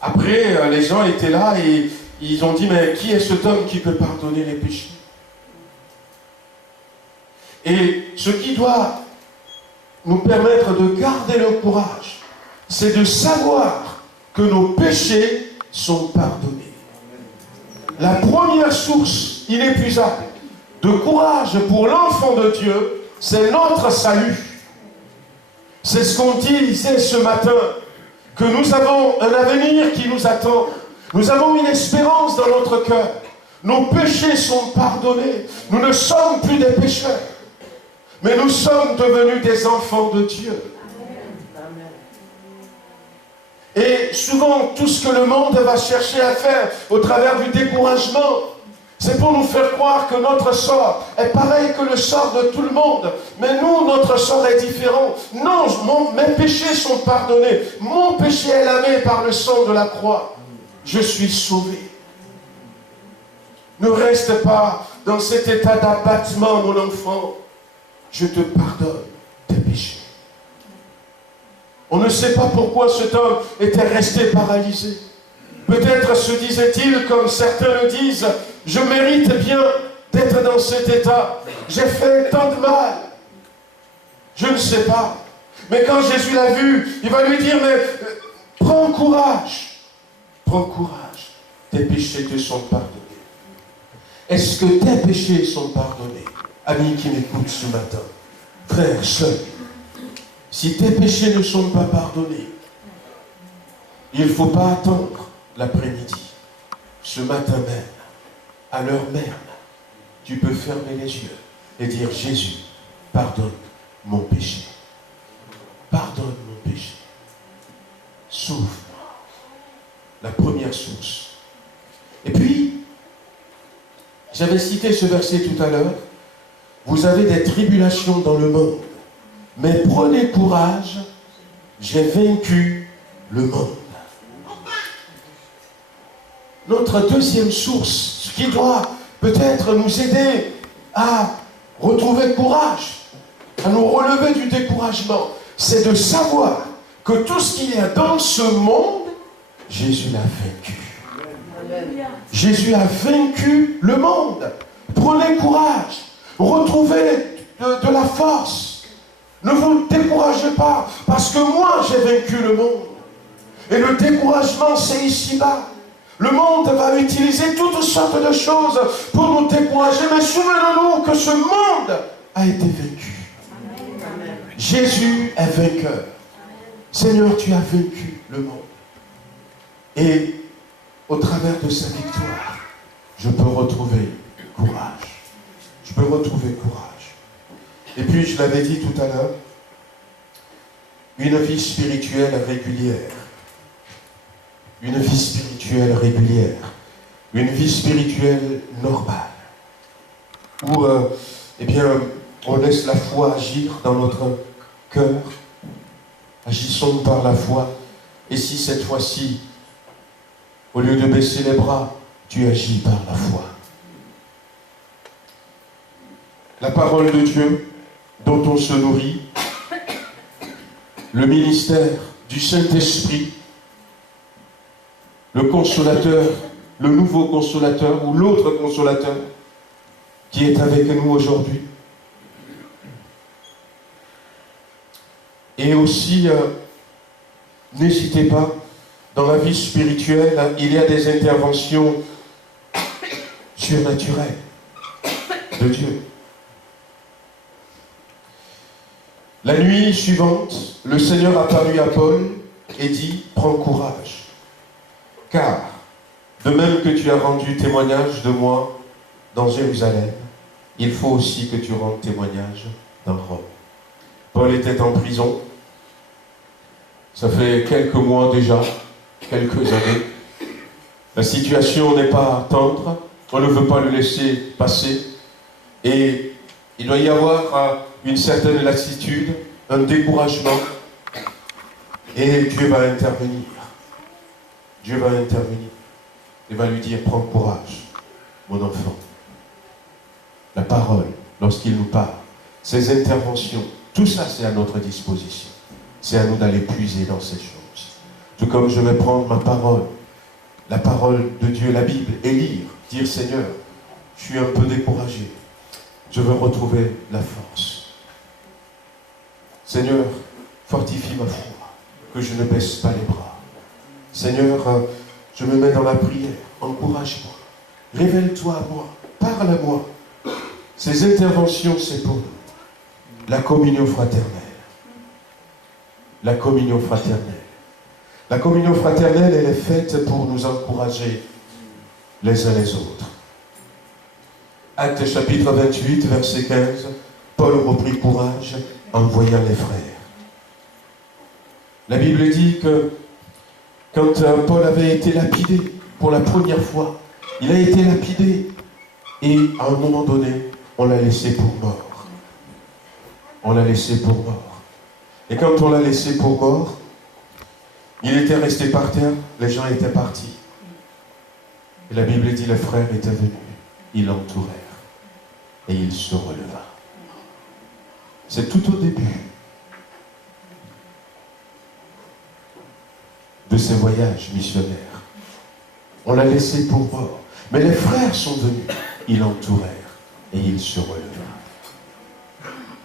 après, les gens étaient là et ils ont dit, mais qui est cet homme qui peut pardonner les péchés? Et ce qui doit nous permettre de garder le courage, c'est de savoir que nos péchés sont pardonnés. La première source inépuisable de courage pour l'enfant de Dieu, c'est notre salut. C'est ce qu'on disait ce matin, que nous avons un avenir qui nous attend. Nous avons une espérance dans notre cœur. Nos péchés sont pardonnés. Nous ne sommes plus des pécheurs, mais nous sommes devenus des enfants de Dieu. Et souvent, tout ce que le monde va chercher à faire au travers du découragement, c'est pour nous faire croire que notre sort est pareil que le sort de tout le monde. Mais nous, notre sort est différent. Non, mes péchés sont pardonnés. Mon péché est lavé par le sang de la croix. Je suis sauvé. Ne reste pas dans cet état d'abattement, mon enfant. Je te pardonne tes péchés. On ne sait pas pourquoi cet homme était resté paralysé. Peut-être se disait-il, comme certains le disent, je mérite bien d'être dans cet état. J'ai fait tant de mal. Je ne sais pas. Mais quand Jésus l'a vu, il va lui dire, mais prends courage. Prends courage. Tes péchés te sont pardonnés. Est-ce que tes péchés sont pardonnés? Amis qui m'écoutent ce matin, frères, sœurs, si tes péchés ne sont pas pardonnés, il ne faut pas attendre l'après-midi. Ce matin même, à l'heure même, tu peux fermer les yeux et dire, Jésus, pardonne mon péché. Pardonne mon péché. Sauve-moi. La première source. Et puis, j'avais cité ce verset tout à l'heure. Vous avez des tribulations dans le monde, mais prenez courage, j'ai vaincu le monde. Notre deuxième source, ce qui doit peut-être nous aider à retrouver courage, à nous relever du découragement, c'est de savoir que tout ce qu'il y a dans ce monde, Jésus l'a vaincu. Jésus a vaincu le monde. Prenez courage. Retrouvez de la force. Ne vous découragez pas, parce que moi j'ai vaincu le monde. Et le découragement, c'est ici-bas. Le monde va utiliser toutes sortes de choses pour nous décourager, mais souvenons-nous que ce monde a été vaincu. Amen. Jésus est vainqueur. Seigneur, tu as vaincu le monde. Et au travers de sa victoire, je peux retrouver courage. Je peux retrouver courage. Et puis, je l'avais dit tout à l'heure, une vie spirituelle régulière. Une vie spirituelle régulière. Une vie spirituelle normale. Où, eh bien, on laisse la foi agir dans notre cœur. Agissons par la foi. Et si cette fois-ci, au lieu de baisser les bras, tu agis par la foi. La parole de Dieu dont on se nourrit, le ministère du Saint-Esprit, le consolateur, le nouveau consolateur ou l'autre consolateur qui est avec nous aujourd'hui. Et aussi, n'hésitez pas, dans la vie spirituelle, il y a des interventions surnaturelles de Dieu. La nuit suivante, le Seigneur apparut à Paul et dit « Prends courage, car de même que tu as rendu témoignage de moi dans Jérusalem, il faut aussi que tu rendes témoignage dans Rome. » Paul était en prison. Ça fait quelques mois déjà, quelques années. La situation n'est pas tendre. On ne veut pas le laisser passer. Et il doit y avoir une certaine lassitude, un découragement. Et Dieu va intervenir. Dieu va intervenir. Il va lui dire, prends courage, mon enfant. La parole, lorsqu'il nous parle, ses interventions, tout ça c'est à notre disposition. C'est à nous d'aller puiser dans ces choses. Tout comme je vais prendre ma parole, la parole de Dieu, la Bible, et lire, dire Seigneur, je suis un peu découragé. Je veux retrouver la force. Seigneur, fortifie ma foi, que je ne baisse pas les bras. Seigneur, je me mets dans la prière, encourage-moi, révèle-toi à moi, parle à moi. Ces interventions, c'est pour nous. La communion fraternelle. La communion fraternelle. La communion fraternelle, elle est faite pour nous encourager les uns les autres. Actes chapitre 28, verset 15, Paul reprit courage en voyant les frères. La Bible dit que quand Paul avait été lapidé pour la première fois, il a été lapidé et à un moment donné, on l'a laissé pour mort. On l'a laissé pour mort. Et quand on l'a laissé pour mort, il était resté par terre, les gens étaient partis. Et la Bible dit, les frères étaient venus, ils l'entourèrent et il se releva. C'est tout au début de ces voyages missionnaires. On l'a laissé pour mort. Mais les frères sont venus, ils l'entourèrent et il se releva.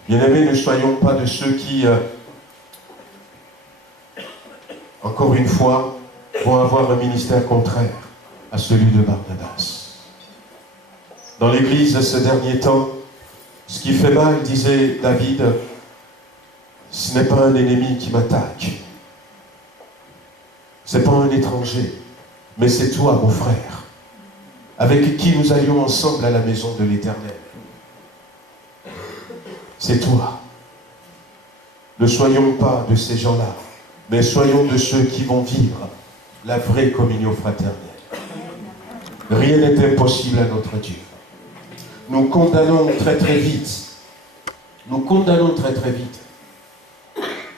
Bien-aimés, ne soyons pas de ceux qui, encore une fois, vont avoir un ministère contraire à celui de Barnabas. Dans l'Église, ces derniers temps, ce qui fait mal, disait David, ce n'est pas un ennemi qui m'attaque. Ce n'est pas un étranger, mais c'est toi, mon frère, avec qui nous allions ensemble à la maison de l'Éternel. C'est toi. Ne soyons pas de ces gens-là, mais soyons de ceux qui vont vivre la vraie communion fraternelle. Rien n'est impossible à notre Dieu. Nous condamnons très très vite. Nous condamnons très très vite.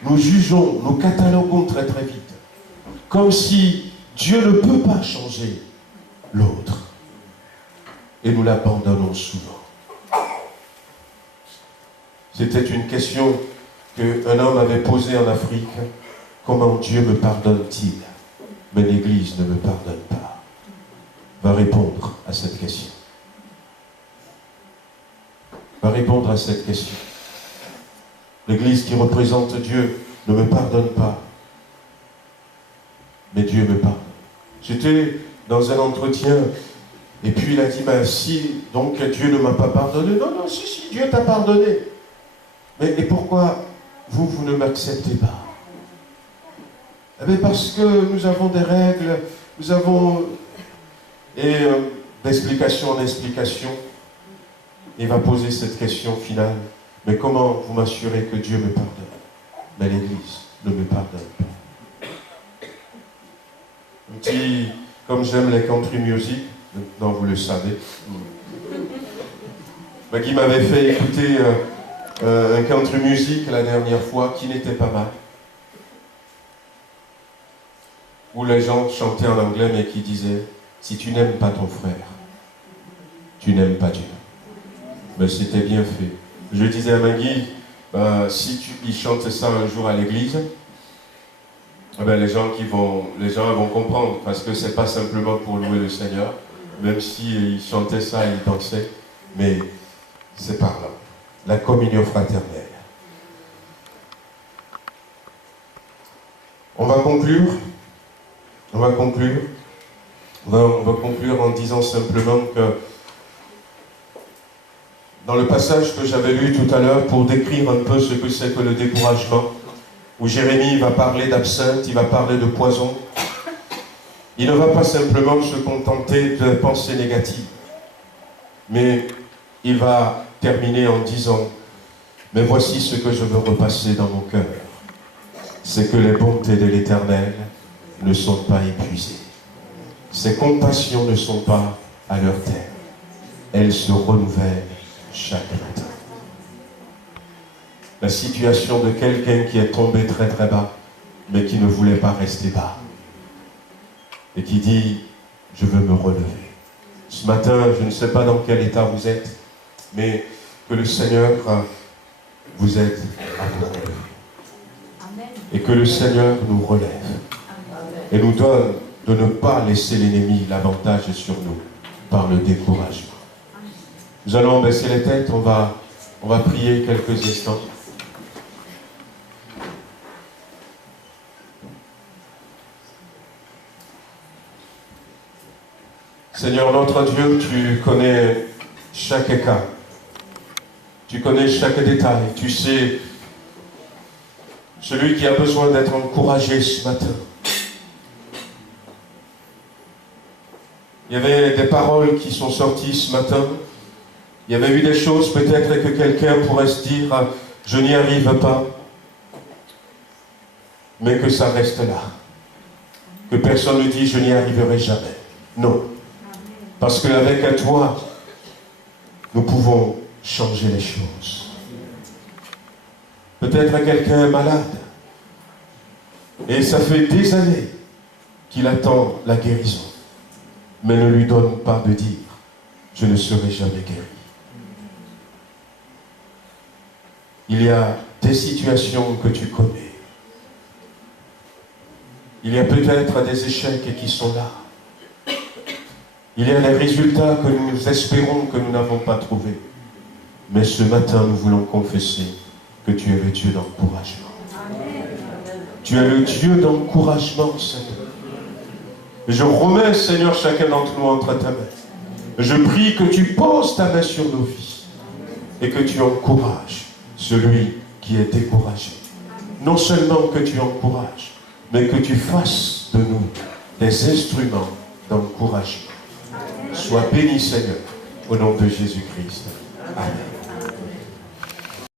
Nous jugeons, nous cataloguons très très vite. Comme si Dieu ne peut pas changer l'autre. Et nous l'abandonnons souvent. C'était une question qu'un homme avait posée en Afrique. Comment Dieu me pardonne-t-il? Mais l'Église ne me pardonne pas. Va répondre à cette question. Va répondre à cette question. L'Église qui représente Dieu ne me pardonne pas. Mais Dieu me pardonne. J'étais dans un entretien et puis il a dit, ben si, donc Dieu ne m'a pas pardonné. Non, non, si, Dieu t'a pardonné. Mais et pourquoi vous ne m'acceptez pas? Eh bien parce que nous avons des règles, nous avons Et d'explication en explication, il va poser cette question finale. Mais comment vous m'assurez que Dieu me pardonne? Mais l'Église ne me pardonne pas. Un petit, comme j'aime les country music, maintenant vous le savez, Maggie m'avait fait écouter un country music la dernière fois qui n'était pas mal. Où les gens chantaient en anglais mais qui disaient « Si tu n'aimes pas ton frère, tu n'aimes pas Dieu. » Mais c'était bien fait. Je disais à Maggie, si il chante ça un jour à l'église, les gens vont comprendre, parce que c'est pas simplement pour louer le Seigneur, même s'ils chantaient ça et ils dansaient, mais c'est par là. La communion fraternelle. On va conclure. On va conclure en disant simplement que dans le passage que j'avais lu tout à l'heure pour décrire un peu ce que c'est que le découragement, où Jérémie va parler d'absinthe, il va parler de poison, il ne va pas simplement se contenter de pensées négatives, mais il va terminer en disant « Mais voici ce que je veux repasser dans mon cœur, c'est que les bontés de l'Éternel ne sont pas épuisées. Ses compassions ne sont pas à leur terme. Elles se renouvellent chaque matin. » La situation de quelqu'un qui est tombé très très bas, mais qui ne voulait pas rester bas, et qui dit « Je veux me relever ». Ce matin, je ne sais pas dans quel état vous êtes, mais que le Seigneur vous aide à vous relever. Et que le Seigneur nous relève. Et nous donne de ne pas laisser l'ennemi l'avantage sur nous par le découragement. Nous allons baisser les têtes, on va prier quelques instants. Seigneur notre Dieu, tu connais chaque cas. Tu connais chaque détail. Tu sais celui qui a besoin d'être encouragé ce matin. Il y avait des paroles qui sont sorties ce matin. Il y avait eu des choses peut-être que quelqu'un pourrait se dire « Je n'y arrive pas ». Mais que ça reste là. Que personne ne dit « Je n'y arriverai jamais ». Non. Parce qu'avec toi, nous pouvons changer les choses. Peut-être quelqu'un est malade. Et ça fait des années qu'il attend la guérison. Mais ne lui donne pas de dire « Je ne serai jamais guéri ». Il y a des situations que tu connais. Il y a peut-être des échecs qui sont là. Il y a les résultats que nous espérons que nous n'avons pas trouvés. Mais ce matin, nous voulons confesser que tu es le Dieu d'encouragement. Tu es le Dieu d'encouragement, Seigneur. Et je remets, Seigneur, chacun d'entre nous entre ta main. Je prie que tu poses ta main sur nos vies et que tu encourages celui qui est découragé. Non seulement que tu encourages, mais que tu fasses de nous des instruments d'encouragement. Sois béni, Seigneur, au nom de Jésus-Christ. Amen.